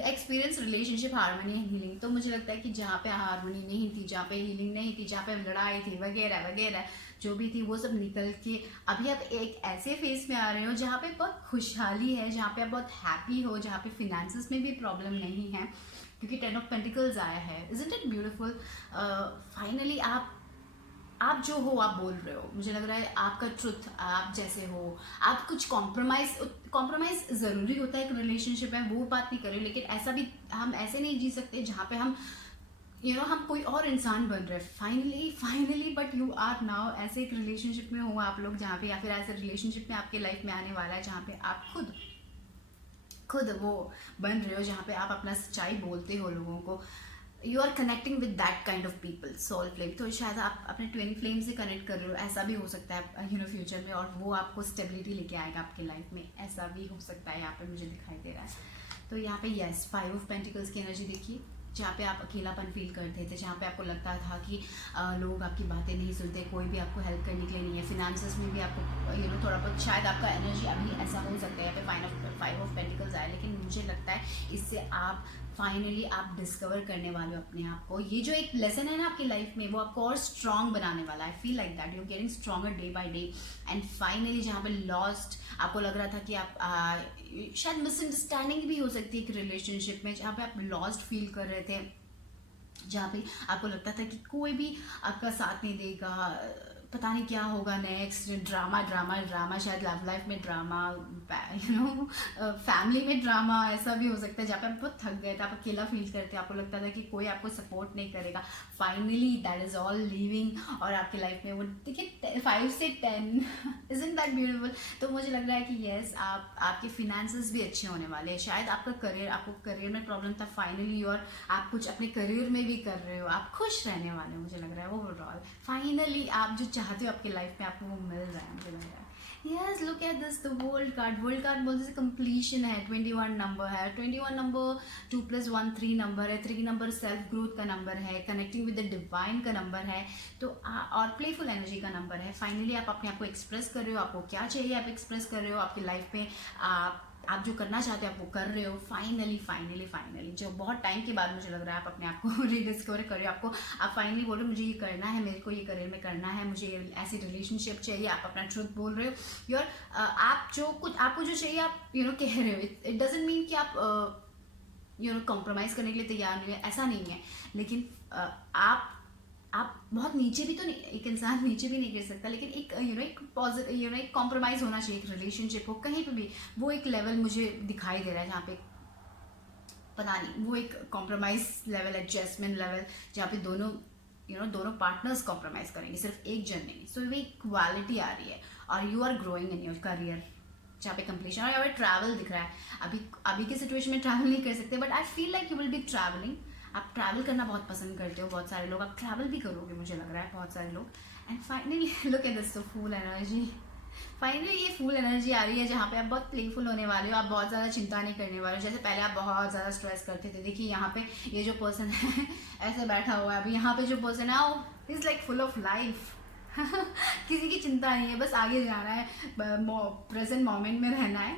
experience relationship harmony and healing. तो मुझे लगता है कि जहाँ पे हार्मनी नहीं थी, जहाँ पे हीलिंग नहीं थी, जहाँ पे लड़ाई थी वगैरह वगैरह जो भी थी, वो सब निकल के अभी आप एक ऐसे फेज में आ रहे हो जहाँ पे बहुत खुशहाली है, जहाँ पे आप बहुत हैप्पी हो, जहाँ पे फिनेंसेस में भी प्रॉब्लम नहीं है, क्योंकि 10 ऑफ पेंटिकल्स आया है। Isn't it beautiful. फाइनली आप आप जो हो आप बोल रहे हो, मुझे लग रहा है आपका ट्रुथ, आप जैसे हो, आप कुछ कॉम्प्रोमाइज ज़रूरी होता है एक रिलेशनशिप में, वो बात नहीं कर रही, लेकिन ऐसा भी हम ऐसे नहीं जी सकते जहाँ पे हम हम कोई और इंसान बन रहे हैं finally, but you are now ऐसे एक रिलेशनशिप में हो आप लोग जहाँ पे, या फिर ऐसे रिलेशनशिप में आपके लाइफ में आने वाला है जहाँ पे आप खुद वो बन रहे हो, जहाँ पे आप अपना सच्चाई बोलते हो लोगों को, you are connecting with that kind of people, soul flame. तो शायद आप अपने ट्विन फ्लेम से कनेक्ट कर रहे हो, ऐसा भी हो सकता है फ्यूचर में, और वो आपको स्टेबिलिटी लेके आएगा आपके लाइफ में, ऐसा भी हो सकता है, यहाँ पे मुझे दिखाई दे रहा है। तो यहाँ पे यस, 5 ऑफ पेंटिकल्स की एनर्जी देखिए, जहाँ पे आप अकेलापन फील करते थे, जहाँ पे आपको लगता था कि लोग आपकी बातें नहीं सुनते, कोई भी आपको हेल्प करने के लिए नहीं है, फिनेंसेस में भी आपको थोड़ा बहुत शायद आपका एनर्जी अभी ऐसा हो सकता है, यहाँ पे 5 ऑफ पेंटिकल्स आए, लेकिन मुझे लगता है इससे आप फाइनली आप डिस्कवर करने वाले हो अपने आप को। ये जो एक लेसन है ना आपकी लाइफ में, वो आपको और स्ट्रांग बनाने वाला है। Feel like that you getting stronger day by day, and finally जहाँ पे लॉस्ट आपको लग रहा था कि आप शायद मिसअंडरस्टैंडिंग भी हो सकती है एक रिलेशनशिप में, जहाँ पे आप लॉस्ट फील कर रहे थे, जहाँ पे आपको लगता था कि कोई भी आपका साथ नहीं देगा, पता नहीं क्या होगा नेक्स्ट, ड्रामा ड्रामा ड्रामा, शायद लव लाइफ में ड्रामा, फैमिली में ड्रामा, ऐसा भी हो सकता है जहाँ पे आप बहुत थक गए थे, आप अकेला फील करते, आपको लगता था कि कोई आपको सपोर्ट नहीं करेगा, finally that is all leaving, और आपके लाइफ में वो देखिए 5 से 10 इजंट दैट ब्यूटीफुल। तो मुझे लग रहा है कि येस, आपके फिनेंसेस भी अच्छे होने वाले हैं, शायद आपका करियर, आपको करियर में प्रॉब्लम था, फाइनली और आप कुछ अपने करियर में भी कर रहे हो, आप खुश रहने वाले हो, मुझे लग रहा है ओवरऑल फाइनली आप जो चाहते हो आपके लाइफ में आपको वो मिल रहा है, मुझे लग रहा है। Yes, look at this, the world card बोलते हैं कंप्लीशन है, 21 नंबर है, 21 नंबर 2+1 3 नंबर है, 3 नंबर सेल्फ ग्रोथ का नंबर है, कनेक्टिंग विद द डिवाइन का नंबर है, तो और प्लेफुल एनर्जी का नंबर है। फाइनली आप अपने आप को एक्सप्रेस कर रहे हो, आपको क्या चाहिए आप एक्सप्रेस कर रहे हो, आपकी लाइफ में आप जो करना चाहते हो आप वो कर रहे हो, फाइनली जो बहुत टाइम के बाद मुझे लग रहा है आप अपने आप को रीडिस्कवर कर रहे हो, आप फाइनली बोल रहे हो मुझे ये करना है, मेरे को ये करियर में करना है, मुझे ऐसी रिलेशनशिप चाहिए, आप अपना ट्रुथ बोल रहे हो, योर आप जो कुछ आपको जो चाहिए आप कह रहे हो, इट डजेंट मीन कि आप कॉम्प्रोमाइज़ करने के लिए तैयार नहीं है, ऐसा नहीं है, लेकिन आप बहुत नीचे भी तो नहीं, एक इंसान नीचे भी नहीं गिर सकता, लेकिन एक एक पॉजिटिव एक कॉम्प्रोमाइज होना चाहिए, एक रिलेशनशिप हो कहीं पे भी, वो एक लेवल मुझे दिखाई दे रहा है जहाँ पे पता नहीं, वो एक कॉम्प्रोमाइज लेवल, एडजस्टमेंट लेवल, जहाँ पे दोनों दोनों पार्टनर्स कॉम्प्रोमाइज करेंगे, सिर्फ एक जन नहीं, सो वो इक्वालिटी आ रही है, और you are growing in your career, जहाँ पे कंप्लीशन, और यहाँ पे ट्रैवल दिख रहा है, अभी की सिचुएशन में ट्रैवल नहीं कर सकते, but I feel like you will be travelling, आप ट्रैवल करना बहुत पसंद करते हो, बहुत सारे लोग, आप ट्रैवल भी करोगे मुझे लग रहा है, बहुत सारे लोग, and finally look at this, full energy, finally ये फुल एनर्जी आ रही है जहाँ पे आप बहुत प्लेफुल होने वाले हो, आप बहुत ज़्यादा चिंता नहीं करने वाले हो, जैसे पहले आप बहुत ज़्यादा स्ट्रेस करते थे। देखिए यहाँ पे ये जो पर्सन है ऐसे बैठा हुआ है, अभी यहाँ पे जो पर्सन है वो is like full of life किसी की चिंता नहीं है, बस आगे जाना है, प्रेजेंट मोमेंट में रहना है,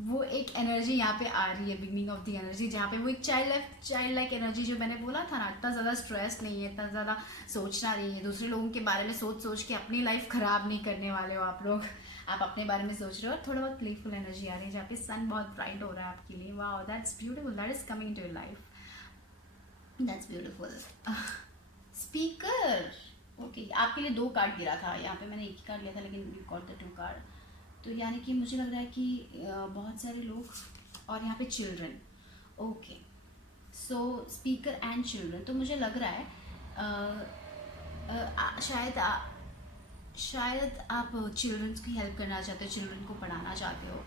वो एक एनर्जी यहाँ पे आ रही है, बिगनिंग ऑफ द एनर्जी, जहाँ पे वो एक चाइल्ड लाइक एनर्जी जो मैंने बोला था ना, इतना ज़्यादा स्ट्रेस नहीं है, इतना ज़्यादा सोचना नहीं है, दूसरे लोगों के बारे में सोच के अपनी लाइफ ख़राब नहीं करने वाले हो आप लोग, आप अपने बारे में सोच रहे हो, और थोड़ा बहुत प्लेफुल एनर्जी आ रही है, जहाँ पे सन बहुत ब्राइट हो रहा है आपके लिए, वाह that's beautiful, that is coming to your life, that's beautiful. Speaker, okay, आपके लिए 2 कार्ड गिरा था, यहाँ पे मैंने एक ही कार्ड लिया था, लेकिन यू गॉट द 2 कार्ड, तो यानी कि मुझे लग रहा है कि बहुत सारे लोग, और यहाँ पे children, okay, so speaker and children, तो मुझे लग रहा है शायद आप चिल्ड्रंस की हेल्प करना चाहते हो, चिल्ड्रन को पढ़ाना चाहते हो,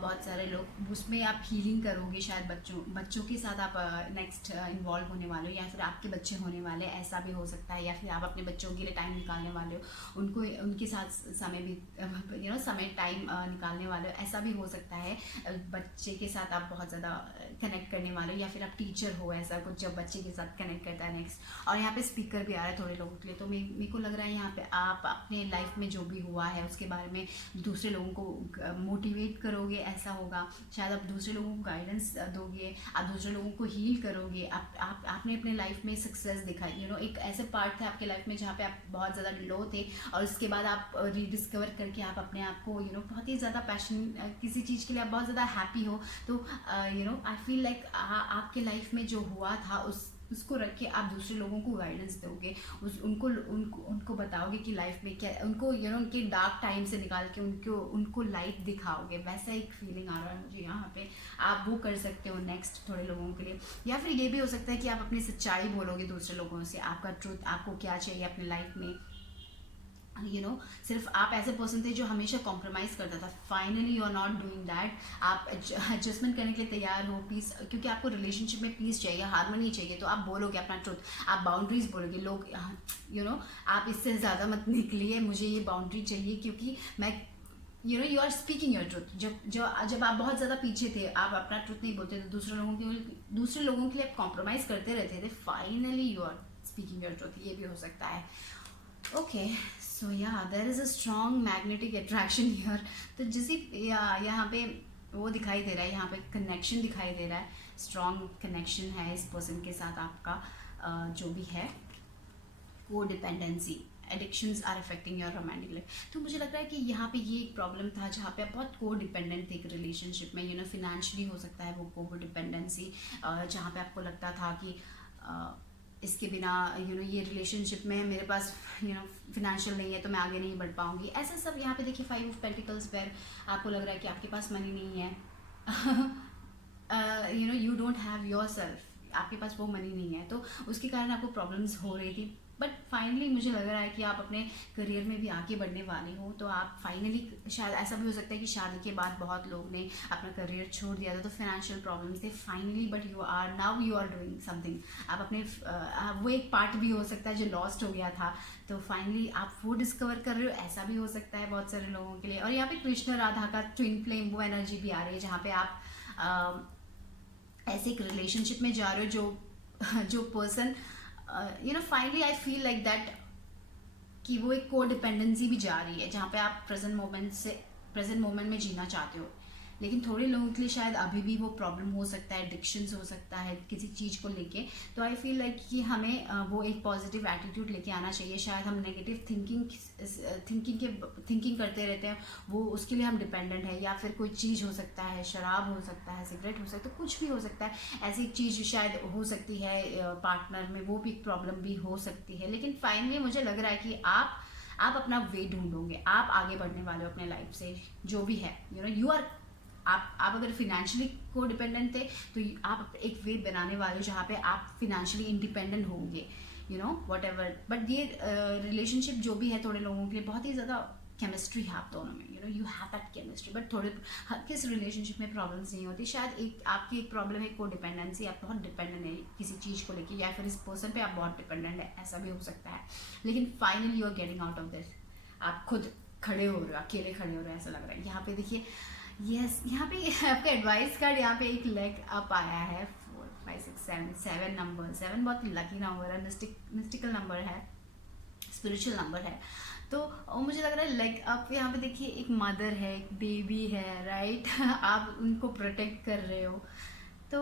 बहुत सारे लोग, उसमें आप हीलिंग करोगे, शायद बच्चों के साथ आप नेक्स्ट इन्वॉल्व होने वाले हो, या फिर आपके बच्चे होने वाले, ऐसा भी हो सकता है, या फिर आप अपने बच्चों के लिए टाइम निकालने वाले हो, उनके साथ समय भी समय टाइम निकालने वाले हो, ऐसा भी हो सकता है, बच्चे के साथ आप बहुत ज़्यादा कनेक्ट करने वाले हो, या फिर आप टीचर हो, ऐसा कुछ जब बच्चे के साथ कनेक्ट करता है नेक्स्ट, और यहाँ पे स्पीकर भी आ रहा है थोड़े लोगों के लिए, तो मेरे को लग रहा है यहाँ पे आप अपने लाइफ में जो भी हुआ है उसके बारे में दूसरे लोगों को मोटिवेट करोगे, ऐसा होगा, शायद आप दूसरे लोगों को गाइडेंस दोगे, आप दूसरे लोगों को हील करोगे, आपने अपने लाइफ में सक्सेस दिखाई, एक ऐसे पार्ट था आपके लाइफ में जहाँ पे आप बहुत ज़्यादा लो थे, और उसके बाद आप रीडिस्कवर करके आप अपने आप को बहुत ही ज़्यादा पैशन किसी चीज़ के लिए आप बहुत ज़्यादा हैप्पी हो, तो आई फील लाइक आपके लाइफ में जो हुआ था उसको रख के आप दूसरे लोगों को गाइडेंस दोगे, उनको बताओगे कि लाइफ में क्या, उनको उनके डार्क टाइम से निकाल के उनको लाइट दिखाओगे। वैसा एक फीलिंग आ रहा है मुझे यहाँ पे। आप वो कर सकते हो नेक्स्ट थोड़े लोगों के लिए। या फिर ये भी हो सकता है कि आप अपनी सच्चाई बोलोगे दूसरे लोगों से, आपका ट्रूथ, आपको क्या चाहिए अपनी लाइफ में। सिर्फ आप ऐसे पर्सन थे जो हमेशा कॉम्प्रोमाइज़ करता था, finally you are not doing that. आप एडजस्टमेंट करने के लिए तैयार हो, पीस, क्योंकि आपको रिलेशनशिप में पीस चाहिए, हार्मनी चाहिए, तो आप बोलोगे अपना ट्रुथ, आप बाउंड्रीज बोलोगे। लोग आप इससे ज़्यादा मत निकलिए, मुझे ये बाउंड्री चाहिए, क्योंकि मैं you are speaking your truth. जब आप बहुत ज़्यादा पीछे थे, आप अपना ट्रुथ नहीं बोलते थे, दूसरे लोगों के लिए आप कॉम्प्रोमाइज़ करते रहते थे, finally you are speaking your truth. ये भी हो सकता है। Okay, so yeah there is a strong magnetic attraction here. तो जैसे यहाँ पे वो दिखाई दे रहा है, यहाँ पे कनेक्शन दिखाई दे रहा है, स्ट्रॉन्ग कनेक्शन है इस पर्सन के साथ आपका, जो भी है। को dependency, addictions are affecting your romantic life. तो मुझे लग रहा है कि यहाँ पे ये एक प्रॉब्लम था जहाँ पे आप बहुत को डिपेंडेंट थे एक रिलेशनशिप में। फिनेंशियली हो सकता है वो को डिपेंडेंसी, जहाँ पे आपको लगता था कि इसके बिना ये रिलेशनशिप में मेरे पास फिनेंशियल नहीं है तो मैं आगे नहीं बढ़ पाऊंगी। ऐसा सब यहाँ पे देखिए 5 ऑफ पेंटिकल्स, वेयर आपको लग रहा है कि आपके पास मनी नहीं है, you don't have your self, आपके पास वो मनी नहीं है, तो उसके कारण आपको प्रॉब्लम्स हो रही थी। बट फाइनली मुझे लग रहा है कि आप अपने करियर में भी आगे बढ़ने वाले हो, तो आप फाइनली, शायद ऐसा भी हो सकता है कि शादी के बाद बहुत लोग ने अपना करियर छोड़ दिया था, तो फाइनेंशियल प्रॉब्लम्स थे finally, but you are doing something. आप अपने वो एक पार्ट भी हो सकता है जो लॉस्ट हो गया था, तो फाइनली आप वो डिस्कवर कर रहे हो, ऐसा भी हो सकता है बहुत सारे लोगों के लिए। और यहाँ पे कृष्ण राधा का ट्विन फ्लेम वो एनर्जी भी आ रही है, जहाँ पे आप ऐसे एक रिलेशनशिप में जा रहे हो जो person finally I feel like that कि वो एक को डिपेंडेंसी भी जा रही है, जहाँ पे आप प्रेजेंट मोमेंट में जीना चाहते हो, लेकिन थोड़े लोगों के लिए शायद अभी भी वो प्रॉब्लम हो सकता है, एडिक्शंस हो सकता है किसी चीज़ को लेके। तो आई फील लाइक कि हमें वो एक पॉजिटिव एटीट्यूड लेके आना चाहिए। शायद हम नेगेटिव थिंकिंग करते रहते हैं, वो उसके लिए हम डिपेंडेंट है। या फिर कोई चीज़ हो सकता है, शराब हो सकता है, सिगरेट हो सकता है, कुछ भी हो सकता है, ऐसी चीज़ शायद हो सकती है पार्टनर में, वो भी एक प्रॉब्लम भी हो सकती है। लेकिन फाइनली मुझे लग रहा है कि आप अपना वे ढूंढोगे, आप आगे बढ़ने वाले हो अपने लाइफ से, जो भी है। यू आर आप अगर फिनेंशियली को डिपेंडेंट थे तो आप एक वे बनाने वाले हो जहाँ पे आप फिनेंशियली इंडिपेंडेंट होंगे, वट एवर। बट ये रिलेशनशिप जो भी है, थोड़े लोगों के लिए बहुत ही ज़्यादा केमिस्ट्री है आप दोनों में, you have that chemistry. But थोड़े हर किस रिलेशनशिप में प्रॉब्लम्स नहीं होती। शायद आपकी एक प्रॉब्लम है को डिपेंडेंसी, आप बहुत डिपेंडेंट है किसी चीज़ को लेकर, या फिर इस पर्सन पे आप बहुत डिपेंडेंट है, ऐसा भी हो सकता है। लेकिन finally you are getting out of this, आप खुद खड़े हो रहे हो, अकेले खड़े हो रहे हो, ऐसा लग रहा है। यहाँ पे देखिए, यस, यहाँ पे आपका एडवाइस कार्ड, यहाँ पे एक लेग अप आया है, 4 5 6 7 नंबर। 7 बहुत लकी नंबर है, मिस्टिकल नंबर है, स्पिरिचुअल नंबर है। तो मुझे लग रहा है लेग अप। यहाँ पे देखिए एक मदर है, एक बेबी है, राइट। आप उनको प्रोटेक्ट कर रहे हो, तो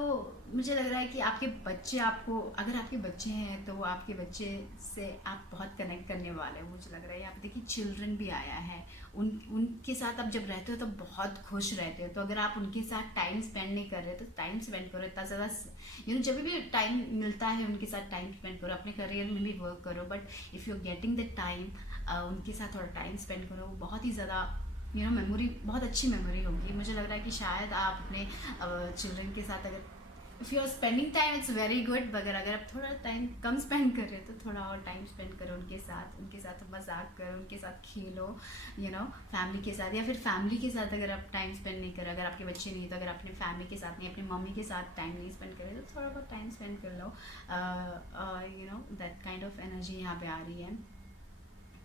मुझे लग रहा है कि आपके बच्चे आपको, अगर आपके बच्चे हैं तो आपके बच्चे से आप बहुत कनेक्ट करने वाले हो, मुझे लग रहा है। यहाँ पे देखिए चिल्ड्रन भी आया है, उनके साथ आप जब रहते हो तो बहुत खुश रहते हो। तो अगर आप उनके साथ टाइम स्पेंड नहीं कर रहे तो टाइम स्पेंड करो, इतना ज़्यादा जब भी टाइम मिलता है उनके साथ टाइम स्पेंड करो, अपने करियर में भी वर्क करो। But if you are getting the time, उनके साथ थोड़ा टाइम स्पेंड करो, बहुत ही ज़्यादा मेमोरी, बहुत अच्छी मेमोरी होगी। मुझे लग रहा है कि शायद आप अपने चिल्ड्रन के साथ, अगर if you are spending time it's very good, मगर अगर आप थोड़ा टाइम कम स्पेंड कर रहे हो तो थोड़ा और टाइम स्पेंड करो उनके साथ मजाक करो, उनके साथ खेलो, फैमिली के साथ। या फिर फैमिली के साथ अगर आप टाइम स्पेंड नहीं करो, अगर आपके बच्चे नहीं, तो अगर अपने फैमिली के साथ नहीं, अपनी मम्मी के साथ टाइम नहीं स्पेंड करे तो थोड़ा बहुत टाइम स्पेंड कर लो। दैट काइंड ऑफ एनर्जी यहाँ पे आ रही है,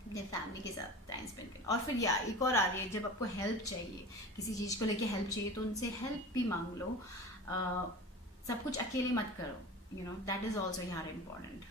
फैमिली के साथ टाइम स्पेंड करें। और फिर एक और आ रही है, जब आपको हेल्प चाहिए, किसी चीज़ को लेके हेल्प चाहिए, तो उनसे हेल्प भी मांग लो। सब कुछ अकेले मत करो, दैट इज़ ऑल्सो यहाँ इम्पॉर्टेंट।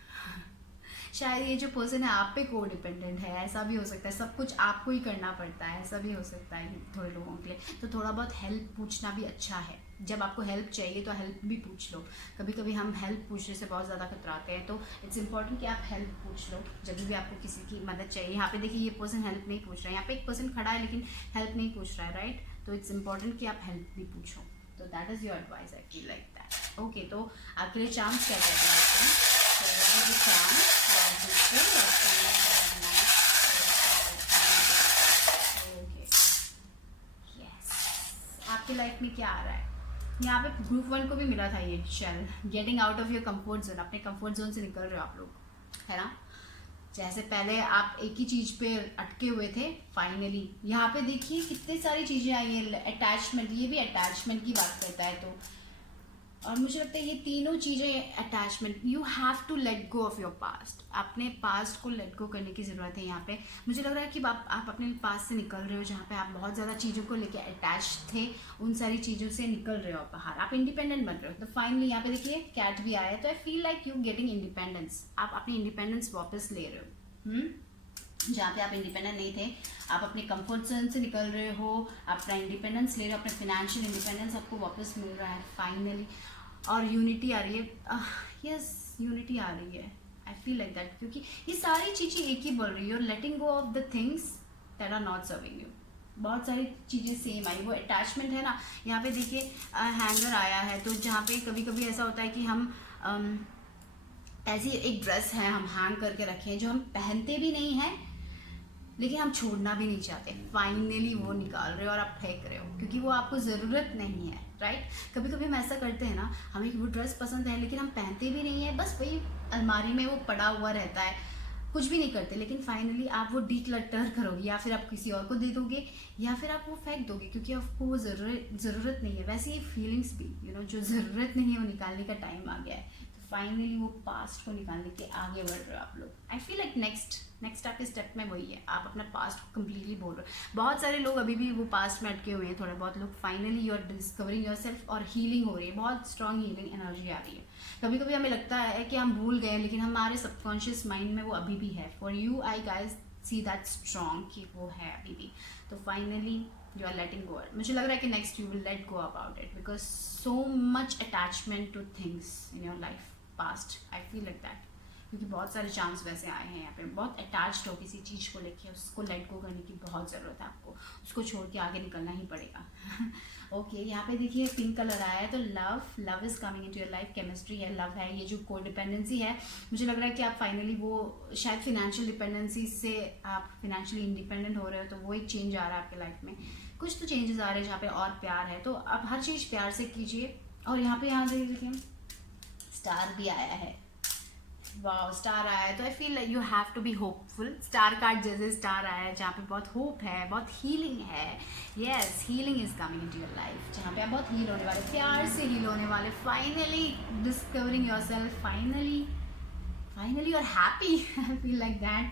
शायद ये जो पर्सन है आप पे को डिपेंडेंट है, ऐसा भी हो सकता है, सब कुछ आपको ही करना पड़ता है, ऐसा भी हो सकता है थोड़े लोगों के लिए। तो थोड़ा बहुत हेल्प पूछना भी अच्छा है, जब आपको हेल्प चाहिए तो हेल्प भी पूछ लो। कभी कभी हम हेल्प पूछने से बहुत ज़्यादा कतराते हैं, तो इट्स इंपॉर्टेंट कि आप हेल्प पूछ लो जब भी आपको किसी की मदद चाहिए। यहाँ पे देखिए ये पर्सन हेल्प नहीं पूछ रहा है, यहाँ पे एक पर्सन खड़ा है लेकिन हेल्प नहीं पूछ रहा है, राइट। तो इट्स इंपॉर्टेंट कि आप हेल्प भी पूछो। तो that is your advice, I feel like that. Okay, तो आपके लिए चांस क्या कहते हैं? So what is the chance? Okay, yes. आपकी लाइफ में क्या आ रहा है? यहाँ पे ग्रुप 1 को भी मिला था ये shell, getting out of your comfort zone. अपने कंफर्ट जोन से निकल रहे हो आप लोग, है ना? जैसे पहले आप एक ही चीज़ पे अटके हुए थे, फाइनली यहाँ पे देखिए कितनी सारी चीज़ें आई हैं। अटैचमेंट, ये भी अटैचमेंट की बात करता है। तो और मुझे लगता है ये तीनों चीज़ें attachment, you have to let go of your past. अपने पास्ट को लेट गो करने की ज़रूरत है यहाँ पे। मुझे लग रहा है कि आप अपने पास्ट से निकल रहे हो, जहाँ पे आप बहुत ज़्यादा चीज़ों को लेके अटैच थे, उन सारी चीज़ों से निकल रहे हो बाहर, आप इंडिपेंडेंट बन रहे हो। तो फाइनली यहाँ पे देखिए कैट भी आया है, तो I feel like you getting independence. आप अपनी इंडिपेंडेंस वापस ले रहे हो। जहाँ पे आप इंडिपेंडेंट नहीं थे, आप अपने कंफर्ट जोन से निकल रहे हो, अपना इंडिपेंडेंस ले रहे हो, अपने फिनेंशियल इंडिपेंडेंस आपको वापस मिल रहा है फाइनली। और यूनिटी आ रही है, यस यूनिटी आ रही है। आई फील लाइक दैट, क्योंकि ये सारी चीज़ें एक ही बोल रही है, और letting go of the things that are not serving you. बहुत सारी चीज़ें सेम आई, वो अटैचमेंट है ना। यहाँ पे देखिए हैंगर आया है, तो जहाँ पे कभी कभी ऐसा होता है कि हम ऐसी एक ड्रेस है हम हैंग करके रखे हैं, जो हम पहनते भी नहीं हैं लेकिन हम छोड़ना भी नहीं चाहते। फाइनली वो निकाल रहे हो और आप फेंक रहे हो, क्योंकि वो आपको ज़रूरत नहीं है, राइट? कभी कभी हम ऐसा करते हैं ना, हमें वो ड्रेस पसंद है लेकिन हम पहनते भी नहीं है, बस वही अलमारी में वो पड़ा हुआ रहता है, कुछ भी नहीं करते। लेकिन फाइनली आप वो डिक्लटर करोगे, या फिर आप किसी और को दे दोगे, या फिर आप वो फेंक दोगे, क्योंकि आपको वो ज़रूरत नहीं है। वैसे ही फीलिंग्स भी जो ज़रूरत नहीं है वो निकालने का टाइम आ गया है। तो फाइनली वो पास्ट को निकालने के आगे बढ़ रहे हो आप लोग। आई फील लाइक नेक्स्ट आपके स्टेप में वही है, आप अपना पास्ट को कम्प्लीटली बोल रहे हो। बहुत सारे लोग अभी भी वो पास्ट में अटके हुए हैं, थोड़े बहुत लोग। Finally you are discovering yourself, और हीलिंग हो रही है, बहुत स्ट्रॉन्ग हीलिंग एनर्जी आ रही है। कभी कभी हमें लगता है कि हम भूल गए, लेकिन हमारे सबकॉन्शियस माइंड में वो अभी भी है। For you I guys see that strong कि वो है अभी भी। तो फाइनली यू आर लेटिंग गो। मुझे लग रहा है कि next you will let go about it, because so much attachment two things in your life past. I feel like that, क्योंकि बहुत सारे चांस वैसे आए हैं यहाँ पे। बहुत अटैच्ड हो किसी चीज़ को लेके, उसको लेट गो करने की बहुत ज़रूरत है आपको, उसको छोड़ के आगे निकलना ही पड़ेगा। ओके, यहाँ पे देखिए पिंक कलर आया है, तो love is coming into your life. Chemistry है, लव है, ये जो को डिपेंडेंसी है, मुझे लग रहा है कि आप फाइनली वो शायद फिनेंशियल डिपेंडेंसी से आप फिनेंशियली इंडिपेंडेंट हो रहे हो, तो वो एक चेंज आ रहा है आपके लाइफ में। कुछ तो चेंजेस आ रहे हैं जहाँ पे और प्यार है, तो आप हर चीज़ प्यार से कीजिए। और यहाँ देखिए स्टार भी आया है, वाओ स्टार आया है, तो I feel like you have to be hopeful. Star card जैसे स्टार आया है, जहाँ पे बहुत होप है, बहुत हीलिंग है। Yes, healing is coming into your life, जहाँ पे आप बहुत हील होने वाले, प्यार से हील होने वाले। Finally discovering yourself, finally you are happy. I feel like that,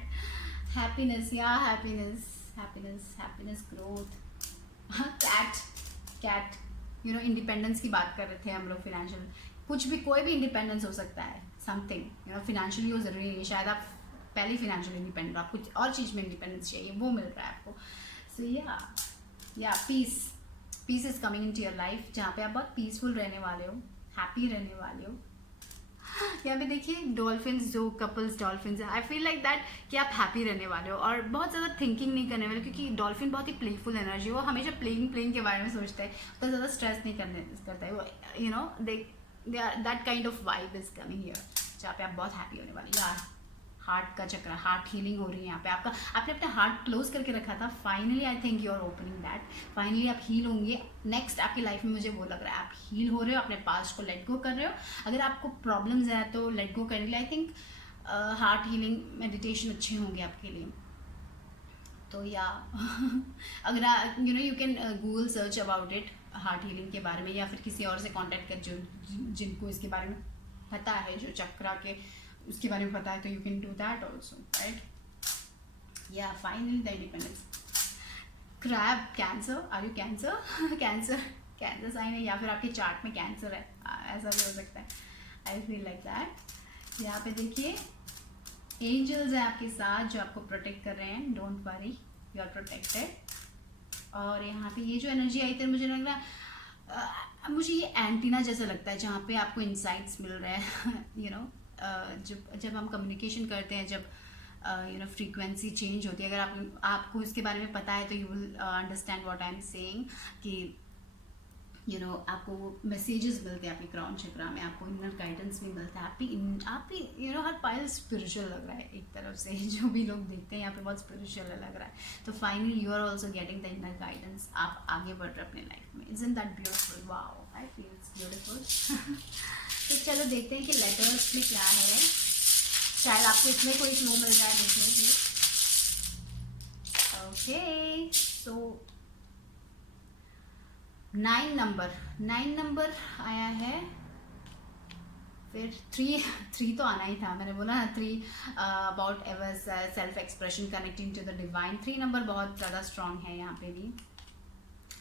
happiness, या हैप्पीनेस ग्रोथ। कैट इंडिपेंडेंस की बात कर रहे थे हम लोग। फिनेंशियल कुछ भी, कोई भी इंडिपेंडेंस हो सकता है, समथिंग फिनेंशियली वो ज़रूरी नहीं है। शायद आप पहले फिनेंशियल इंडिपेंडेंट, आप कुछ और चीज़ में इंडिपेंडेंस चाहिए, वो मिल रहा है आपको। So yeah peace is coming into your life, जहाँ पे आप बहुत पीसफुल रहने वाले हो, हैप्पी रहने वाले हो। यहाँ पे देखिए डॉल्फिन्स, जो कपल्स डॉल्फिन्स है, आई फील लाइक दैट कि आप हैप्पी रहने वाले हो और बहुत ज़्यादा थिंकिंग नहीं करने वाले, क्योंकि डॉल्फिन बहुत ही प्लेफुल एनर्जी है, वो हमेशा प्लेइंग के बारे में सोचता है, उतना ज़्यादा स्ट्रेस नहीं करता है वो। That kind of vibe is coming here, जहाँ पे आप बहुत हैप्पी होने वाले। यार हार्ट का चक्र, हार्ट हीलिंग हो रही है यहाँ पे। आपने अपना हार्ट क्लोज करके रखा था, finally I think you are opening that. Finally आप हील होंगे नेक्स्ट आपकी लाइफ में। मुझे वो लग रहा है आप हील हो रहे हो, अपने पास्ट को लेट गो कर रहे हो। अगर आपको प्रॉब्लम्स है तो लेट गो करने के लिए I think heart healing meditation अच्छे होंगे आपके लिए। तो या अगर you can Google search about it, heart healing के बारे में, या फिर किसी और से कांटेक्ट कर जिनको इसके बारे में पता है, जो चक्रा के उसके बारे में पता है, तो you can do that also, right? या finally the independence. Crab, cancer, are you cancer? Cancer sign है, या फिर आपके चार्ट में कैंसर है, ऐसा भी हो सकता है। I feel like that. यहाँ पे देखिए एंजल्स हैं आपके साथ, जो आपको प्रोटेक्ट कर रहे हैं। Don't worry, you are protected. और यहाँ पे ये जो एनर्जी आई थी, मुझे लग रहा मुझे ये एंटीना जैसा लगता है, जहाँ पे आपको इंसाइट्स मिल रहे हैं। जब हम कम्युनिकेशन करते हैं, जब फ्रीक्वेंसी चेंज होती है, अगर आपको इसके बारे में पता है, तो you will understand what I am saying, कि आपको मैसेजेस मिलते हैं आपकी क्राउन चक्रा में, आपको इनर गाइडेंस भी मिलता है, आप भी हर पाइल स्पिरिचुअल लग रहा है एक तरफ से। जो भी लोग देखते हैं यहाँ पे बहुत स्पिरिचुअल लग रहा है। तो finally you are also getting the inner guidance, आप आगे बढ़ रहे अपने लाइफ में। Isn't that beautiful? Wow, I feel it's beautiful. तो चलो देखते हैं कि लेटर्स में क्या है। शायद आपको इसमें कोई क्लू मिल जाए देखने से। ओके, सो 9 नंबर आया है, फिर 3 तो आना ही था, मैंने बोला ना 3 about ever self expression connecting to the divine. 3 number बहुत ज़्यादा स्ट्रॉन्ग है यहाँ पे भी।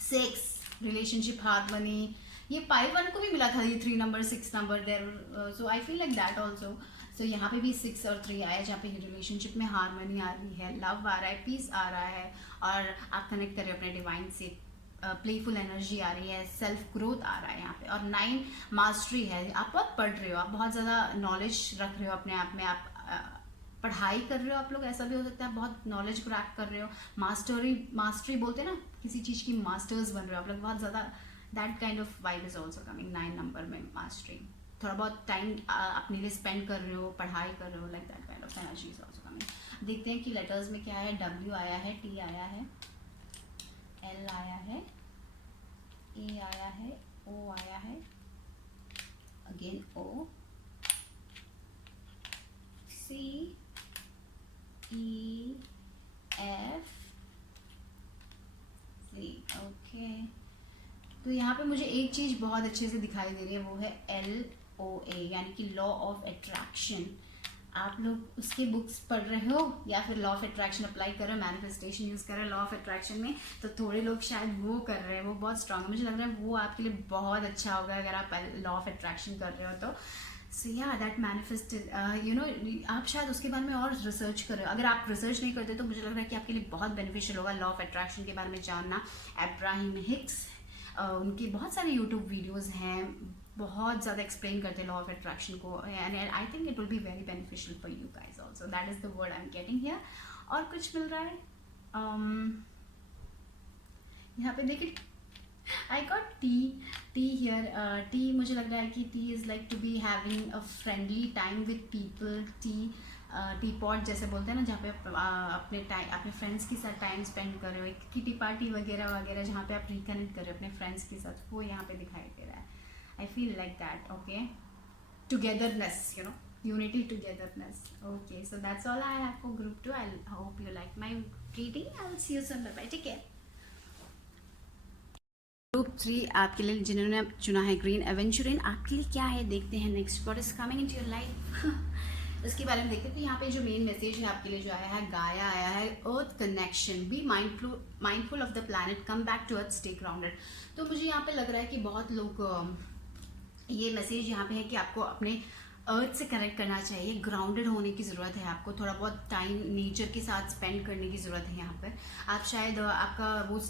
6 रिलेशनशिप हार्मनी, ये पाई 1 को भी मिला था ये 3 number 6 number there, so I feel like that also. So यहाँ पे भी 6 और 3 आया, जहाँ पे रिलेशनशिप में हार्मनी आ रही है, लव आ रहा है, पीस आ रहा है, और आप कनेक्ट कर रहे हो अपने डिवाइन से, प्लेफुल एनर्जी आ रही है, सेल्फ ग्रोथ आ रहा है यहाँ पे। और 9 मास्टरी है, आप बहुत पढ़ रहे हो, आप बहुत ज़्यादा नॉलेज रख रहे हो अपने आप में, आप पढ़ाई कर रहे हो आप लोग, ऐसा भी हो सकता है, बहुत नॉलेज क्रैक कर रहे हो, मास्टरी बोलते हैं ना, किसी चीज़ की मास्टर्स बन रहे हो आप लोग, बहुत ज़्यादा that kind of vibe is also coming 9 number में। मास्टरी, थोड़ा बहुत टाइम अपने लिए स्पेंड कर रहे हो, पढ़ाई कर रहे हो, like that kind of energy is also coming. देखते हैं कि लेटर्स में क्या है। W आया है, T आया है, L आया है, A आया है, O आया है, again O, C, E, F, C। Okay, तो यहाँ पे मुझे एक चीज़ बहुत अच्छे से दिखाई दे रही है, वो है LOA, यानी कि लॉ ऑफ अट्रैक्शन। आप लोग उसके बुक्स पढ़ रहे हो या फिर लॉ ऑफ अट्रैक्शन अप्लाई कर रहे हो, मैनिफेस्टेशन यूज़ कर रहे हो लॉ ऑफ अट्रैक्शन में, तो थोड़े लोग शायद वो कर रहे हैं, वो बहुत स्ट्रांग है, मुझे लग रहा है वो आपके लिए बहुत अच्छा होगा अगर आप लॉ ऑफ अट्रैक्शन कर रहे हो तो। सो या दैट मैनिफेस्टेड, आप शायद उसके बारे में और रिसर्च कर रहे हो। अगर आप रिसर्च नहीं करते तो मुझे लग रहा है कि आपके लिए बहुत बेनिफिशियल होगा लॉ ऑफ अट्रैक्शन के बारे में जानना। अब्राहम हिक्स, उनकी बहुत सारी यूट्यूब वीडियोस हैं, बहुत ज़्यादा एक्सप्लेन करते हैं लॉ ऑफ अट्रैक्शन को, and I think it will be very beneficial for you guys also. That is the word I am getting here. और कुछ मिल रहा है यहाँ पे देखिए, I got tea here. Tea मुझे लग रहा है कि tea is like to be having a friendly time with people. Teapot जैसे बोलते हैं ना, जहाँ पे अपने फ्रेंड्स के साथ टाइम स्पेंड कर रहे हो, एक किटी पार्टी वगैरह वगैरह, जहाँ पे आप रिकनेक्ट कर रहे हो अपने फ्रेंड्स के साथ, वो यहाँ पे दिखाई दे रहा है। I feel like that. Okay, togetherness, unity, togetherness. Okay, so that's all I have for group 2। I hope you like my reading. I will see you soon, bye bye, take care. Group 3 आपके लिए जिन्होंने चुना है green aventurine, आपके लिए क्या है देखते हैं next, what is coming into your life. इसके बारे में देखते हैं। तो यहाँ पे जो मेन मैसेज है आपके लिए जो आया है, गाया आया है, earth connection, be mindful of the planet, come back to earth, stay grounded. तो मुझे यहाँ पे लग रहा है कि बहुत लोग, ये मैसेज यहाँ पे है कि आपको अपने अर्थ से कनेक्ट करना चाहिए, ग्राउंडेड होने की ज़रूरत है आपको, थोड़ा बहुत टाइम नेचर के साथ स्पेंड करने की ज़रूरत है यहाँ पर। आप शायद आपका वो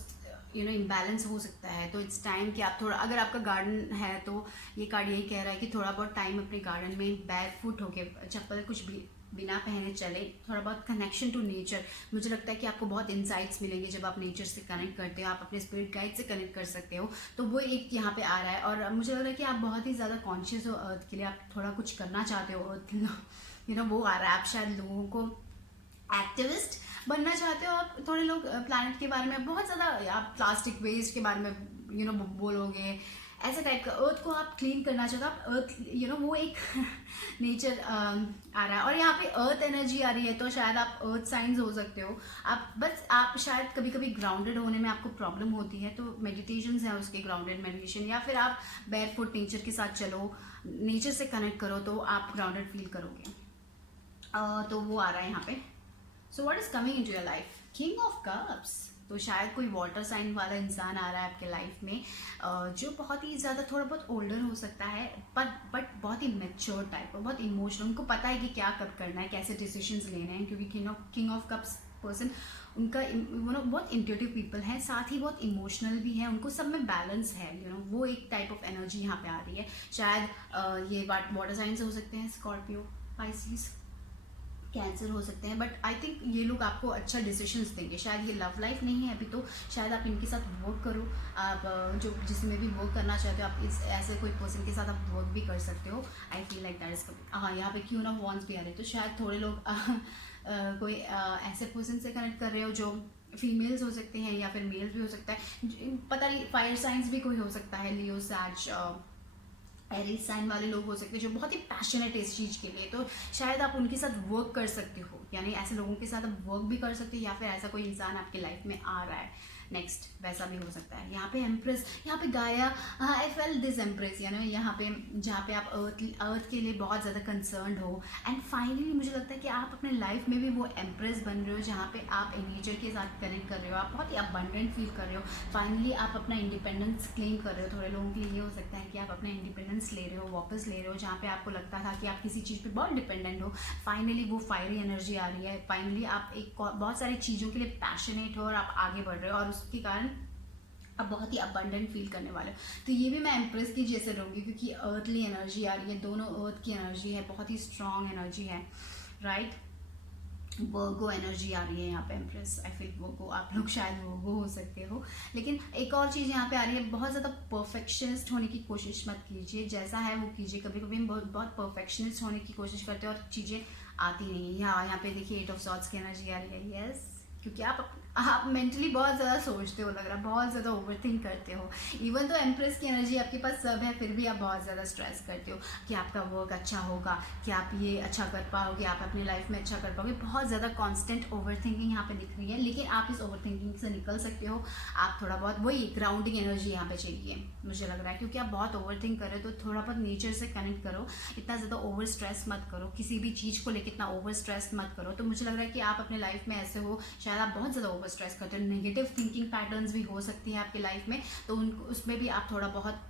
इम्बैलेंस हो सकता है, तो इट्स टाइम कि आप थोड़ा, अगर आपका गार्डन है तो ये कार्ड यही कह रहा है कि थोड़ा बहुत टाइम अपने गार्डन में बैर फुट होके, चप्पल कुछ भी बिना पहने चले, थोड़ा बहुत कनेक्शन टू नेचर। मुझे लगता है कि आपको बहुत इंसाइट्स मिलेंगे जब आप नेचर से कनेक्ट करते हो, आप अपने स्पिरिट गाइड से कनेक्ट कर सकते हो, तो वो एक यहाँ पे आ रहा है। और मुझे लग रहा है कि आप बहुत ही ज़्यादा कॉन्शियस हो अर्थ के लिए, आप थोड़ा कुछ करना चाहते हो अर्थ के लिए, वो आ रहा है। आप शायद लोगों को एक्टिविस्ट बनना चाहते हो, आप थोड़े लोग प्लैनेट के बारे में बहुत ज़्यादा, आप प्लास्टिक वेस्ट के बारे में बोलोगे, ऐसे टाइप का। अर्थ को आप क्लीन करना चाहते हो, आप अर्थ वो एक नेचर आ रहा है। और यहाँ पे अर्थ एनर्जी आ रही है, तो शायद आप अर्थ साइंस हो सकते हो। आप शायद कभी कभी ग्राउंडेड होने में आपको प्रॉब्लम होती है, तो मेडिटेशन है उसके, ग्राउंडेड मेडिटेशन, या फिर आप बेयर फुट नेचर के साथ चलो, नेचर से कनेक्ट करो, तो आप ग्राउंडेड फील करोगे। तो वो आ रहा है यहाँ पे। So what is coming into your life, king of cups. तो शायद कोई वाटर साइन वाला इंसान आ रहा है आपके लाइफ में, जो बहुत ही ज़्यादा थोड़ा बहुत ओल्डर हो सकता है, बट बहुत ही मैच्योर टाइप, बहुत इमोशनल, उनको पता है कि क्या कब करना है, कैसे डिसीजंस लेने हैं, क्योंकि किंग ऑफ कप्स पर्सन, उनका बहुत इंट्यूटिव पीपल है, साथ ही बहुत इमोशनल भी है, उनको सब में बैलेंस है, वो एक टाइप ऑफ एनर्जी यहाँ पे आ रही है। शायद ये वाटर साइन से हो सकते हैं, स्कॉर्पियो, पाइसिस, कैंसर हो सकते हैं, बट आई थिंक ये लोग आपको अच्छा डिसीजंस देंगे। शायद ये लव लाइफ नहीं है अभी, तो शायद आप इनके साथ वर्क करो। आप जो जिसमें भी वर्क करना चाहते हो, आप इस ऐसे कोई पर्सन के साथ आप वर्क भी कर सकते हो। आई फील लाइक दैट इज। हाँ, यहाँ पे क्यून ऑफ वॉन्ड्स भी आ रहे हैं, तो शायद थोड़े लोग कोई ऐसे पर्सन से कनेक्ट कर रहे हो जो फीमेल्स हो सकते हैं या फिर मेल्स भी हो सकता है, पता नहीं। फायर साइंस भी कोई हो सकता है, लियो, सैज, एरीज साइन वाले लोग हो सकते हैं जो बहुत ही पैशनेट है इस चीज़ के लिए, तो शायद आप उनके साथ वर्क कर सकते हो। यानी ऐसे लोगों के साथ आप वर्क भी कर सकते हो, या फिर ऐसा कोई इंसान आपकी लाइफ में आ रहा है नेक्स्ट, वैसा भी हो सकता है। यहाँ पे एम्प्रेस, यहाँ पे गाया, आई फेल दिस एम्प्रेस, यानी यहाँ पे जहाँ पे आप अर्थ के लिए बहुत ज़्यादा कंसर्न हो। एंड फाइनली मुझे लगता है कि आप अपने लाइफ में भी वो एम्प्रेस बन रहे हो, जहाँ पे आप नेचर के साथ कनेक्ट कर रहे हो, आप बहुत ही अबंडेंट फील कर रहे हो। फाइनली आप अपना इंडिपेंडेंस क्लेम कर रहे हो। थोड़े लोगों के लिए ये हो सकता है कि आप अपना इंडिपेंडेंस ले रहे हो, वापस ले रहे हो, जहाँ पे आपको लगता था कि आप किसी चीज़ पे बहुत डिपेंडेंट हो। फाइनली वो फायरी एनर्जी आ रही है। फाइनली आप एक बहुत सारी चीज़ों के लिए पैशनेट हो और आप आगे बढ़ रहे हो, और उसके कारण आप बहुत ही अबंडेंट फील करने वाले हो। तो ये भी मैं एम्प्रेस की जैसे रहूँगी, क्योंकि अर्थली एनर्जी आ रही है, दोनों अर्थ की एनर्जी है, बहुत ही स्ट्रॉन्ग एनर्जी है, राइट। वर्गो एनर्जी आ रही है यहाँ पे एम्प्रेस। आई फील वर्गो, आप लोग शायद वर्गो हो सकते हो। लेकिन एक और चीज़ यहाँ पे आ रही है, बहुत ज़्यादा परफेक्शनिस्ट होने की कोशिश मत कीजिए, जैसा है वो कीजिए। कभी कभी हम बहुत परफेक्शनिस्ट होने की कोशिश करते हैं और चीज़ें आती नहीं है। यहाँ पे देखिए 8 ऑफ सॉर्ड्स की एनर्जी आ रही है, यस। क्योंकि आप मेंटली बहुत ज़्यादा सोचते हो, लग रहा है बहुत ज़्यादा ओवरथिंक करते हो। इवन तो एम्प्रेस की एनर्जी आपके पास सब है, फिर भी आप बहुत ज़्यादा स्ट्रेस करते हो कि आपका वर्क अच्छा होगा, कि आप ये अच्छा कर पाओगे, आप अपनी लाइफ में अच्छा कर पाओगे। बहुत ज़्यादा कांस्टेंट ओवरथिंकिंग यहाँ पे दिख रही है, लेकिन आप इस ओवरथिंकिंग से निकल सकते हो। आप थोड़ा बहुत, वही ग्राउंडिंग एनर्जी यहाँ पे चाहिए मुझे लग रहा है, क्योंकि आप बहुत ओवरथिंक कर रहे हो। तो थोड़ा बहुत नेचर से कनेक्ट करो, इतना ज़्यादा ओवर स्ट्रेस मत करो, किसी भी चीज़ को लेकर इतना ओवर स्ट्रेस मत करो। तो मुझे लग रहा है कि आप अपने लाइफ में ऐसे हो, शायद आप बहुत ज़्यादा ओवर स्ट्रेस करते हो। नेगेटिव थिंकिंग पैटर्न्स भी हो सकती है आपकी लाइफ में, तो उनको उसमें भी आप थोड़ा बहुत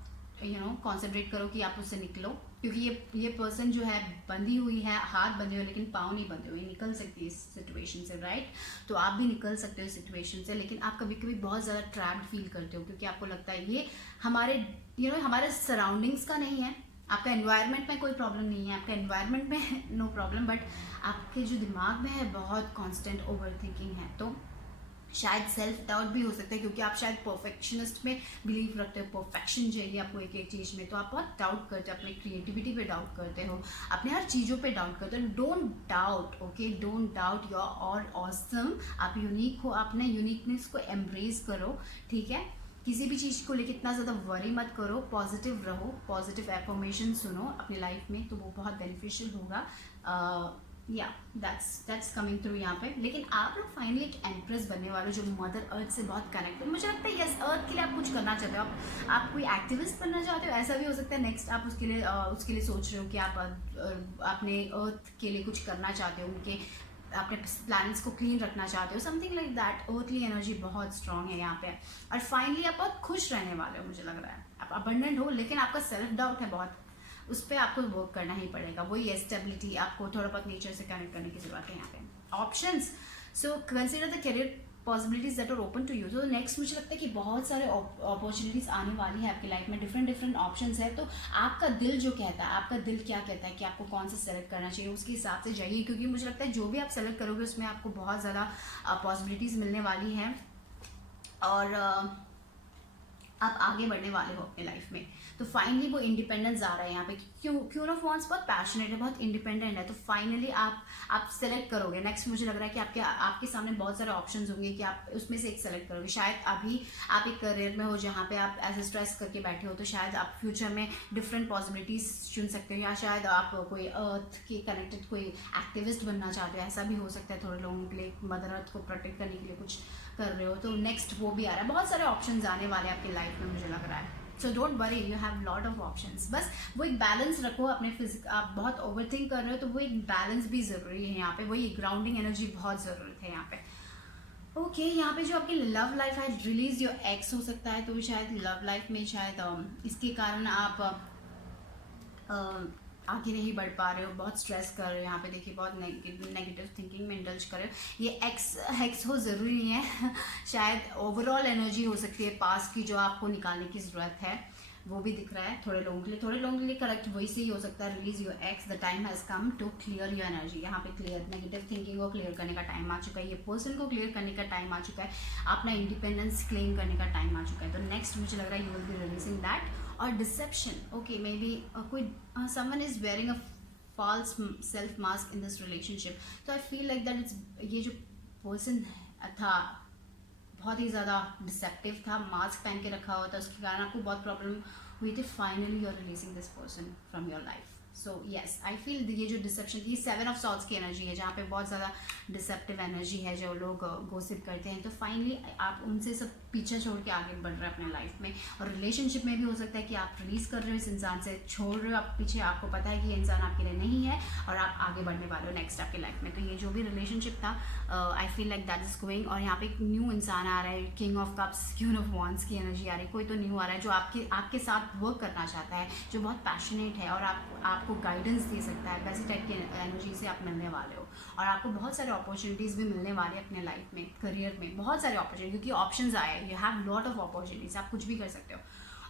कॉन्सेंट्रेट करो कि आप उससे निकलो। क्योंकि ये पर्सन जो है बंधी हुई है, हाथ बंधे हुए लेकिन पाँव नहीं बंधे हुए, निकल सकती है इस सिचुएशन से, राइट। तो आप भी निकल सकते हो इस सिचुएशन से, लेकिन आप कभी कभी बहुत ज़्यादा ट्रैप्ड फील करते हो, क्योंकि आपको लगता है ये हमारे हमारे सराउंडिंग्स का नहीं है। आपका एनवायरनमेंट में कोई प्रॉब्लम नहीं है, आपका एनवायरनमेंट में नो प्रॉब्लम, बट आपके जो दिमाग में है बहुत कांस्टेंट ओवर थिंकिंग है। तो शायद सेल्फ डाउट भी हो सकता है, क्योंकि आप शायद परफेक्शनिस्ट में बिलीव रखते हो, परफेक्शन चाहिए आपको एक एक चीज़ में। तो आप बहुत डाउट करते हो, अपनी क्रिएटिविटी पे डाउट करते हो, अपने हर चीज़ों पे डाउट करते हो। Don't doubt, okay, don't doubt, you are all awesome. आप यूनिक हो, अपने यूनिकनेस को एम्ब्रेस करो, ठीक है। किसी भी चीज़ को लेकर इतना ज़्यादा वरी मत करो, पॉजिटिव रहो, पॉजिटिव एफर्मेशन सुनो अपनी लाइफ में, तो वो बहुत बेनिफिशियल होगा। या दैट्स कमिंग थ्रू यहाँ पे। लेकिन आप लोग फाइनली एक एम्प्रेस बनने वाले जो मदर अर्थ से बहुत कनेक्टेड, मुझे लगता है यस, अर्थ के लिए आप कुछ करना चाहते हो, आप कोई एक्टिविस्ट बनना चाहते हो, ऐसा भी हो सकता है। नेक्स्ट आप उसके लिए सोच रहे हो कि आप अपने अर्थ के लिए कुछ करना चाहते हो, उनके अपने प्लैनेट्स को क्लीन रखना चाहते हो, something like that. Earthly energy बहुत स्ट्रांग है यहाँ पे। और फाइनली आप बहुत खुश रहने वाले हो, मुझे लग रहा है आप अबंडेंट हो, लेकिन आपका सेल्फ डाउट है बहुत, उस पर आपको वर्क करना ही पड़ेगा। वही स्टेबिलिटी, आपको थोड़ा बहुत नेचर से कनेक्ट करने की जरूरत है यहाँ पे। Options, so consider the career possibilities that are open to you. तो नेक्स्ट मुझे लगता है कि बहुत सारे अपॉर्चुनिटीज आने वाली है आपकी लाइफ में, डिफरेंट ऑप्शंस है। तो आपका दिल जो कहता है, आपका दिल क्या कहता है कि आपको कौन सा सेलेक्ट करना चाहिए, उसके हिसाब से जाइए, क्योंकि मुझे लगता है जो भी आप सेलेक्ट करोगे उसमें आपको बहुत ज़्यादा पॉसिबिलिटीज मिलने वाली हैं, और आप आगे बढ़ने वाले हो अपने लाइफ में। तो फाइनली वो इंडिपेंडेंस आ रहा है यहाँ पे। क्यून ऑफ वॉन्ड्स बहुत पैशनेट है, बहुत इंडिपेंडेंट है। तो फाइनली आप सेलेक्ट करोगे। नेक्स्ट मुझे लग रहा है कि आपके सामने बहुत सारे ऑप्शंस होंगे कि आप उसमें से एक सेलेक्ट करोगे। शायद अभी आप एक करियर में हो जहाँ पे आप ऐसे स्ट्रेस करके बैठे हो, तो शायद आप फ्यूचर में डिफरेंट पॉसिबिलिटीज चुन सकते हो, या शायद आप कोई अर्थ के कनेक्टेड कोई एक्टिविस्ट बनना चाहते हो, ऐसा भी हो सकता है। थोड़े लोगों के लिए मदर अर्थ को प्रोटेक्ट करने के लिए कुछ कर रहे हो, तो नेक्स्ट वो भी आ रहा है। बहुत सारे ऑप्शंस आने वाले हैं आपकी लाइफ में, मुझे लग रहा है। So don't worry, you have lot of options. बस वो एक बैलेंस रखो अपने आप बहुत ओवरथिंक कर रहे हो, तो वो एक बैलेंस भी जरूरी है यहाँ पे। वही ग्राउंडिंग एनर्जी बहुत जरूरत है यहाँ पे। ओके, यहाँ पे जो आपकी लव लाइफ है, रिलीज योर एक्स हो सकता है। तो शायद लव लाइफ में शायद इसके कारण आप आगे नहीं बढ़ पा रहे हो, बहुत स्ट्रेस कर रहे हो। यहाँ पे देखिए बहुत नेगेटिव थिंकिंग में इंडल्ज कर रहे हो। ये हेक्स हो ज़रूरी नहीं है शायद ओवरऑल एनर्जी हो सकती है पास की, जो आपको निकालने की ज़रूरत है। वो भी दिख रहा है थोड़े लोगों के लिए करेक्ट वही से ही हो सकता है। Release your ex, the time has come to clear your energy. यहाँ पे क्लियर नेगेटिव थिंकिंग को क्लियर करने का टाइम आ चुका है, ये पर्सन को क्लियर करने का टाइम आ चुका है, अपना इंडिपेंडेंस क्लेम करने का टाइम आ चुका है। तो नेक्स्ट मुझे लग रहा है you will be releasing that. और डिसेप्शन, ओके, मे बी कोई someone is wearing a false self mask in this relationship. तो I feel like that it's, ये जो पर्सन था बहुत ही ज़्यादा डिसेप्टिव था, मास्क पहन के रखा हुआ था, उसके कारण आपको बहुत प्रॉब्लम हुई थी। Finally you are releasing this person from your life. So yes, I feel ये जो डिसेप्शन, ये 7 ऑफ सॉर्ड्स की एनर्जी है, जहाँ पे बहुत ज़्यादा डिसेप्टिव एनर्जी है, जो लोग गोसिप करते हैं। तो फाइनली आप उनसे सब पीछा छोड़ के आगे बढ़ रहे हैं अपने लाइफ में। और रिलेशनशिप में भी हो सकता है कि आप रिलीज कर रहे हो इस इंसान से, छोड़ रहे हो आप पीछे, आपको पता है कि ये इंसान आपके लिए नहीं है और आप आगे बढ़ने वाले हो नेक्स्ट आपके लाइफ में। तो ये जो भी रिलेशनशिप था, आई feel like that is going. और यहाँ पे एक न्यू इंसान आ रहा है, king of cups, queen of wands की एनर्जी आ रही है। कोई तो न्यू आ रहा है जो आपके साथ वर्क करना चाहता है, जो बहुत पैशनेट है और आपको गाइडेंस दे सकता है। वैसी टाइप की एनर्जी से आप मिलने वाले हो और आपको बहुत सारे अपॉर्चुनिटीज़ भी मिलने वाली है अपने लाइफ में, करियर में बहुत सारे अपॉर्चुनिटी, क्योंकि ऑप्शंस आए, you have lot of opportunities, आप कुछ भी कर सकते हो।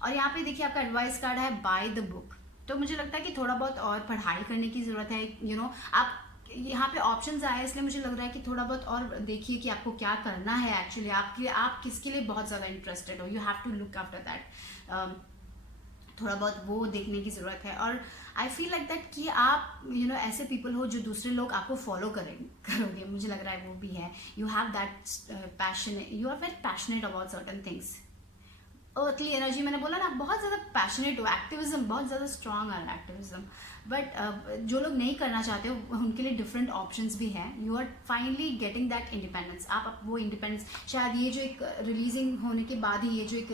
और यहाँ पे देखिए आपका एडवाइस कार्ड है बाय द बुक। तो मुझे लगता है कि थोड़ा बहुत और पढ़ाई करने की ज़रूरत है। आप यहाँ पे ऑप्शंस आए, इसलिए मुझे लग रहा है कि थोड़ा बहुत और देखिए कि आपको क्या करना है एक्चुअली, आप किसके लिए बहुत ज़्यादा इंटरेस्टेड हो, you have to look after that. थोड़ा बहुत वो देखने की ज़रूरत है। और आई फील लाइक दैट कि आप ऐसे पीपल हो जो दूसरे लोग आपको फॉलो करोगे, मुझे लग रहा है वो भी है। You have that passion, you are very passionate about certain things. Earthly energy मैंने बोला ना, आप बहुत ज़्यादा पैशनेट हो, एक्टिविज्म बहुत ज़्यादा स्ट्रांग है एक्टिविज्म। बट जो लोग नहीं करना चाहते हो उनके लिए डिफरेंट ऑप्शंस भी हैं। You are finally getting that independence. आप वो इंडिपेंडेंस, शायद ये जो एक रिलीजिंग होने के बाद ही ये जो एक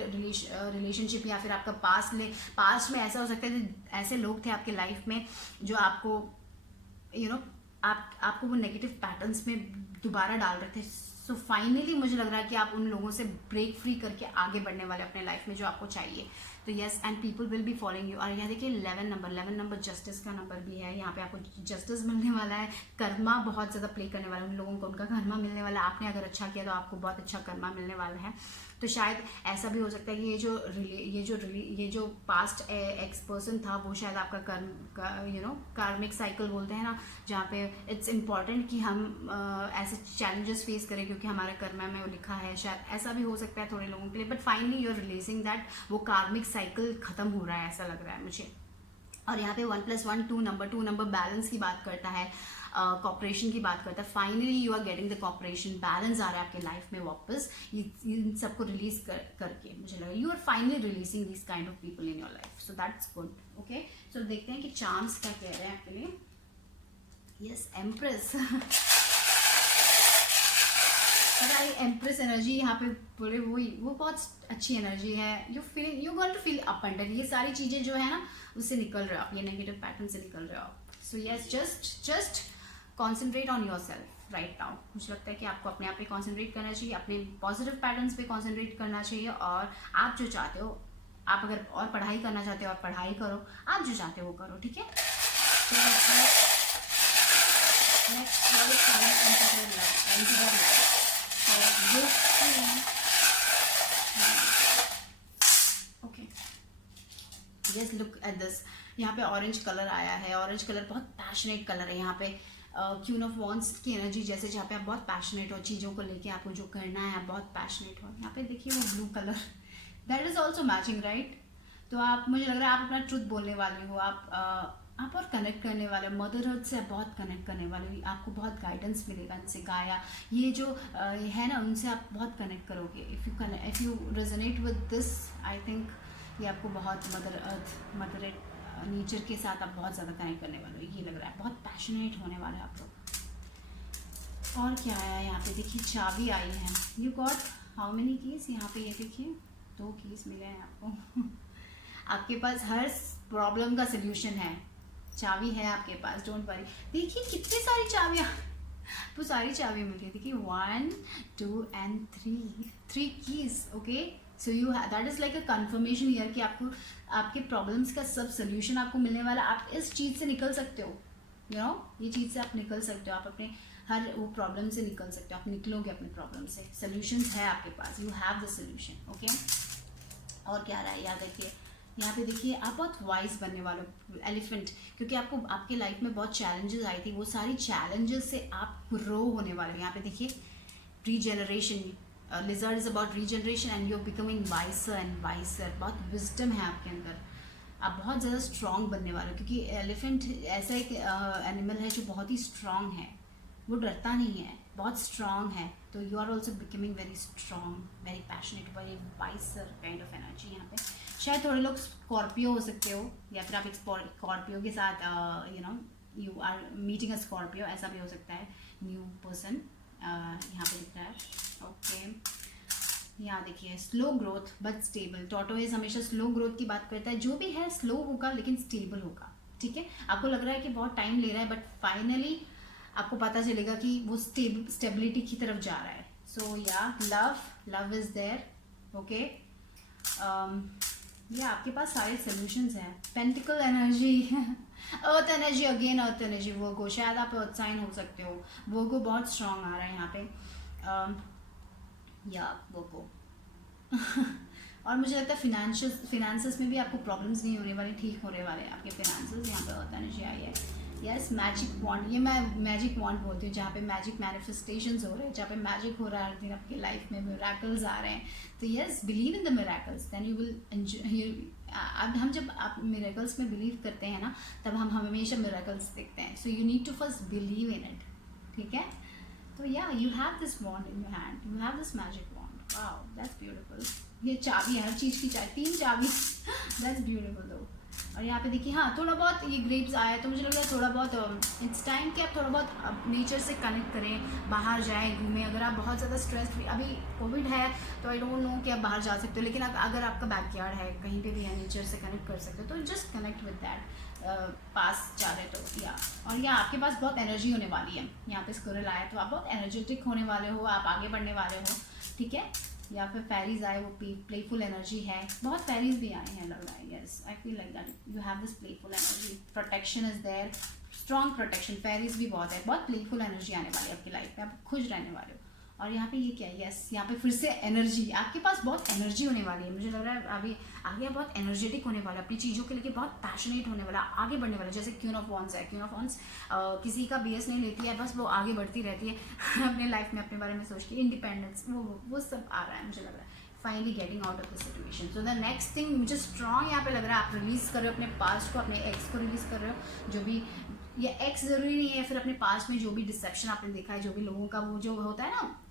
रिलेशनशिप या फिर आपका पास्ट में ऐसा हो सकता है कि ऐसे लोग थे आपके लाइफ में जो आपको आपको वो नेगेटिव पैटर्न्स में दोबारा डाल रहे थे। सो फाइनली मुझे लग रहा है कि आप उन लोगों से ब्रेक फ्री करके आगे बढ़ने वाले अपने लाइफ में जो आपको चाहिए। तो yes, and people will be following you. और यहाँ देखिए 11 नंबर जस्टिस का नंबर भी है, यहाँ पे आपको जस्टिस मिलने वाला है। कर्मा बहुत ज़्यादा प्ले करने वाला है, उन लोगों को उनका कर्मा मिलने वाला है। आपने अगर अच्छा किया तो आपको बहुत अच्छा कर्मा मिलने वाला है। तो शायद ऐसा भी हो सकता है कि ये जो पास्ट एक्स पर्सन था वो शायद आपका कार्मिक साइकिल बोलते हैं ना, जहाँ पे इट्स इम्पॉर्टेंट कि हम ऐसे चैलेंजेस फेस करें क्योंकि हमारे कर्मा में वो लिखा है। शायद ऐसा भी हो सकता है थोड़े लोगों के लिए, but finally you are releasing that, वो कार्मिक साइकिल खत्म हो रहा है ऐसा लग रहा है मुझे। और यहाँ पे 1+1 2 नंबर बैलेंस की बात करता है, कॉपरेशन की बात करता है। Finally you are getting the cooperation, balance आ रहा है आपके लाइफ में वापस, इन सबको रिलीज करके मुझे लगा you are finally releasing this kind of people in your life. So that's good. Okay, so देखते हैं कि चांस क्या कह रहे हैं आपके लिए। Yes, empress. एम्प्रेस एनर्जी यहाँ पे पूरे वो बहुत अच्छी एनर्जी है। You going to feel abundant. ये सारी चीज़ें जो है ना उससे निकल रहे हो आप, ये नेगेटिव पैटर्न से निकल रहे हो आप। So yes, just concentrate on your self right now. मुझे लगता है कि आपको अपने आप पे कॉन्सेंट्रेट करना चाहिए, अपने पॉजिटिव पैटर्न्स पे कॉन्सेंट्रेट करना चाहिए। और आप जो चाहते हो, आप अगर और पढ़ाई करना चाहते हो आप पढ़ाई करो, आप जो चाहते हो वो करो, ठीक है। Okay, just look at this. यहाँ पे ऑरेंज कलर आया है, ऑरेंज कलर बहुत पैशनेट कलर है। यहाँ पे क्वीन ऑफ वॉन्ड्स की एनर्जी, जैसे जहाँ पे आप बहुत पैशनेट हो चीज़ों को लेके, आपको जो करना है आप बहुत पैशनेट हो। यहाँ पे देखिए वो blue colour, that is also matching right. तो आप, मुझे लग रहा है आप अपना ट्रुथ बोलने वाले हो, आप और कनेक्ट करने वाले, मदरहुड से बहुत कनेक्ट करने वाले हो। आपको बहुत गाइडेंस मिलेगा इनसे, गाया ये जो है ना, उनसे आप बहुत कनेक्ट करोगे। If you resonate with this, I think ये आपको बहुत मदर नेचर के साथ आप बहुत ज़्यादा कनेक्ट करने वाले हो, ये लग रहा है। बहुत पैशनेट होने वाले हैं आप लोग। और क्या आया है यहाँ पे, देखिए चाबी आई है। You got how many keys, यहाँ पे ये देखिए 2 कीज मिले हैं आपको। आपके पास हर प्रॉब्लम का सोल्यूशन है, चाबी है आपके पास, डोंट वरी। देखिए कितनी सारी चाबियाँ, वो सारी चाबियाँ मिली है। देखिए 1 2 and 3 keys. Okay, so you that is like a conformation year कि आपको आपके प्रॉब्लम्स का सब सोल्यूशन आपको मिलने वाला। आप इस चीज़ से निकल सकते हो, ये चीज़ से आप निकल सकते हो, आप अपने हर वो प्रॉब्लम से निकल सकते हो, आप निकलोगे अपने प्रॉब्लम से। सोल्यूशन है आपके पास, you have the solution. Okay, और क्या रहा है, याद रखिए यहाँ पे देखिए आप बहुत वाइज बनने वाले हो एलिफेंट, क्योंकि आपको आपके लाइफ में बहुत चैलेंजेस आई थी, वो सारी चैलेंजेस से आप ग्रो होने वाले हो। यहाँ पे देखिए regeneration, lizard is about regeneration and you are becoming wiser and wiser. बहुत विजडम है आपके अंदर, आप बहुत ज़्यादा स्ट्रांग बनने वाले हो, क्योंकि एलिफेंट ऐसा एक एनिमल है जो बहुत ही स्ट्रांग है, वो डरता नहीं है, बहुत स्ट्रांग है। तो you are also becoming very strong, very passionate, very wiser kind of energy यहाँ पे। शायद थोड़े लोग स्कॉर्पियो हो सकते हो, या फिर आप एक स्कॉर्पियो के साथ you are meeting a Scorpio, ऐसा भी हो सकता है। न्यू पर्सन यहाँ पे दिख रहा है। ओके, यहाँ देखिए slow growth but stable. Tortoise हमेशा स्लो ग्रोथ की बात करता है, जो भी है स्लो होगा लेकिन स्टेबल होगा। ठीक है, आपको लग रहा है कि बहुत टाइम ले रहा है, बट फाइनली आपको पता चलेगा कि वो स्टेबिलिटी की तरफ जा रहा है। सो या लव इज देयर। ओके, या आपके पास सारे सोल्यूशंस हैं। Pentacle energy, earth energy, again earth energy, वर्गो, शायद आप अर्थ साइन हो सकते हो। वर्गो बहुत स्ट्रांग आ रहा है यहाँ पे, या वर्गो। और मुझे लगता है फिनेंसेस में भी आपको प्रॉब्लम्स नहीं होने वाले, ठीक होने वाले आपके फिनेंसेस। यहाँ पे अर्थ एनर्जी आई है। यस, मैजिक वॉन्ड, ये मैं मैजिक वॉन्ड बोलती हूँ, जहाँ पे मैजिक मैनिफेस्टेशंस हो रहे हैं, जहाँ पे मैजिक हो रहा है हर दिन आपकी लाइफ में, मिरेकल्स आ रहे हैं। तो yes, believe in the miracles, then you will enjoy. अब हम जब आप मिरेकल्स में बिलीव करते हैं ना, तब हम हमेशा मिरेकल्स देखते हैं। So you need to first believe in it. ठीक है, तो yeah you have this wand in your hand, you have this magic wand. Wow, that's beautiful. ये चाबी, हर चीज़ की चाबी, 3 चाबी, दैट्स ब्यूटीफुल दो। और यहाँ पे देखिए, हाँ थोड़ा बहुत ये ग्रेप्स आया, तो मुझे लग रहा है थोड़ा बहुत इट्स टाइम कि आप थोड़ा बहुत नेचर से कनेक्ट करें, बाहर जाएं, घूमें। अगर आप बहुत ज़्यादा स्ट्रेस फ्री, अभी कोविड है तो आई डोंट नो कि आप बाहर जा सकते हो, लेकिन अगर आपका बैकयार्ड है, कहीं पे भी है, नेचर से कनेक्ट कर सकते हो, तो जस्ट कनेक्ट विद दैट। पास जा रहे तो या, और यहाँ आपके पास बहुत एनर्जी होने वाली है। यहाँ पे स्क्विरल आया तो आप बहुत एनर्जेटिक होने वाले हो, आप आगे बढ़ने वाले हो। ठीक है, या फिर फेरीज आए, वो प्लेफुल एनर्जी है, बहुत फेरीज भी आए हैं लग रहा है। Yes, I feel like that you have this playful energy. Protection is there, strong protection, fairies भी बहुत है, बहुत प्लेफुल एनर्जी आने वाली है आपकी लाइफ में, आप खुश रहने वाले हो। और यहाँ पे ये क्या है, यस, यहाँ पे फिर से एनर्जी, आपके पास बहुत एनर्जी होने वाली है। मुझे लग रहा है अभी आगे बहुत एनर्जेटिक होने वाला है, अपनी चीज़ों के लिए बहुत पैशनेट होने वाला, आगे बढ़ने वाला। जैसे क्वीन ऑफ वॉन्ड्स है, क्वीन ऑफ वॉन्ड्स किसी का BS नहीं लेती है, बस वो आगे बढ़ती रहती है अपने लाइफ में, अपने बारे में सोच के, इंडिपेंडेंस, वो सब आ रहा है मुझे लग रहा है। Finally getting out of the situation. So the next thing, मुझे स्ट्रॉन्ग यहाँ पे लग रहा है, आप रिलीज कर रहे हो अपने पास्ट को, अपने एक्स को रिलीज कर रहे हो। जो भी, ये एक्स जरूरी नहीं है, फिर अपने पास्ट में जो भी डिसेप्शन आपने देखा है, जो भी लोगों का वो जो होता है ना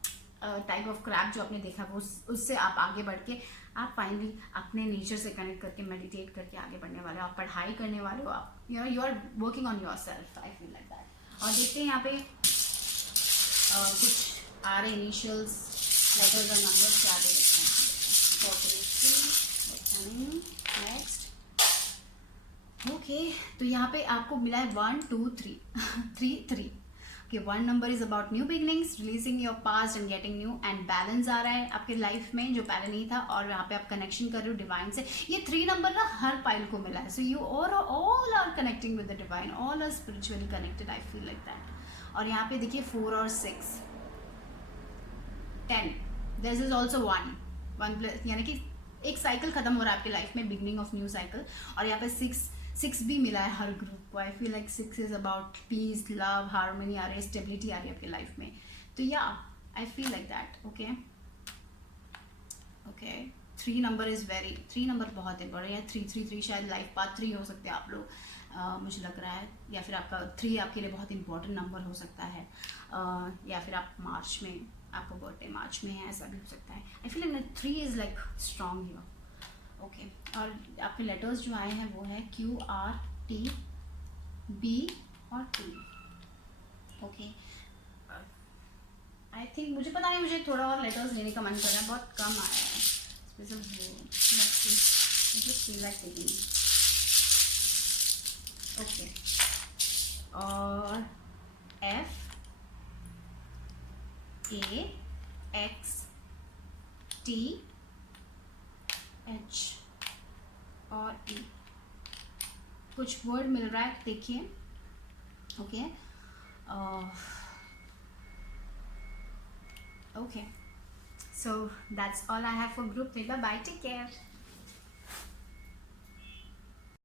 टाइप ऑफ क्रैप जो आपने देखा, वो उससे आप आगे बढ़ के आप फाइनली अपने नेचर से कनेक्ट करके, मेडिटेट करके आगे बढ़ने वाले हो, आप पढ़ाई करने वाले हो, आप you are working on yourself. I feel like that. और देखते हैं यहाँ पे कुछ आ रहे इनिशियल्स, लेटर्स और नंबर्स क्या दे देते हैं। नेक्स्ट, ओके, तो यहाँ पे आपको मिला है 1 2 3 3। Okay, 1 number is about new beginnings, releasing your past and getting new, and balance आ रहा है आपके लाइफ में जो पहले नहीं था, और यहाँ पे आप कनेक्शन कर रहे हो डिवाइन से। ये 3 नंबर ना हर पाइल को मिला है, so you all are connecting with the divine, all are spiritually connected, I feel like that. और यहाँ पे देखिए 4 और 6 10, दिस इज ऑल्सो 1 प्लस, यानी कि एक साइकिल खत्म हो रहा है आपकी लाइफ में, बिगनिंग ऑफ न्यू साइकिल। और यहाँ पे 6 भी मिला है हर ग्रुप को। I feel like 6 is about peace, love, harmony आ रही है, स्टेबिलिटी आ रही है आपकी लाइफ में। तो या आई feel like that. Okay okay, 3 number is very, 3 number बहुत है बड़े, या 3 शायद लाइफ पाथ 3 हो सकते हैं आप लोग, मुझे लग रहा है। या फिर आपका 3 आपके लिए बहुत इंपॉर्टेंट नंबर हो सकता है, या फिर आप मार्च में, आपका बर्थडे मार्च में है, ऐसा भी हो सकता है। I feel like 3 is like strong here. Okay, और आपके लेटर्स जो आए हैं वो है QR T B और T। ओके, आई थिंक, मुझे पता नहीं, मुझे थोड़ा और लेटर्स लेने का मन कर रहा है, बहुत कम आया है। ओके, और F A X T H और E, कुछ वर्ड मिल रहा है, देखिए। Okay okay, so that's all I have for group 3। Bye bye, take care.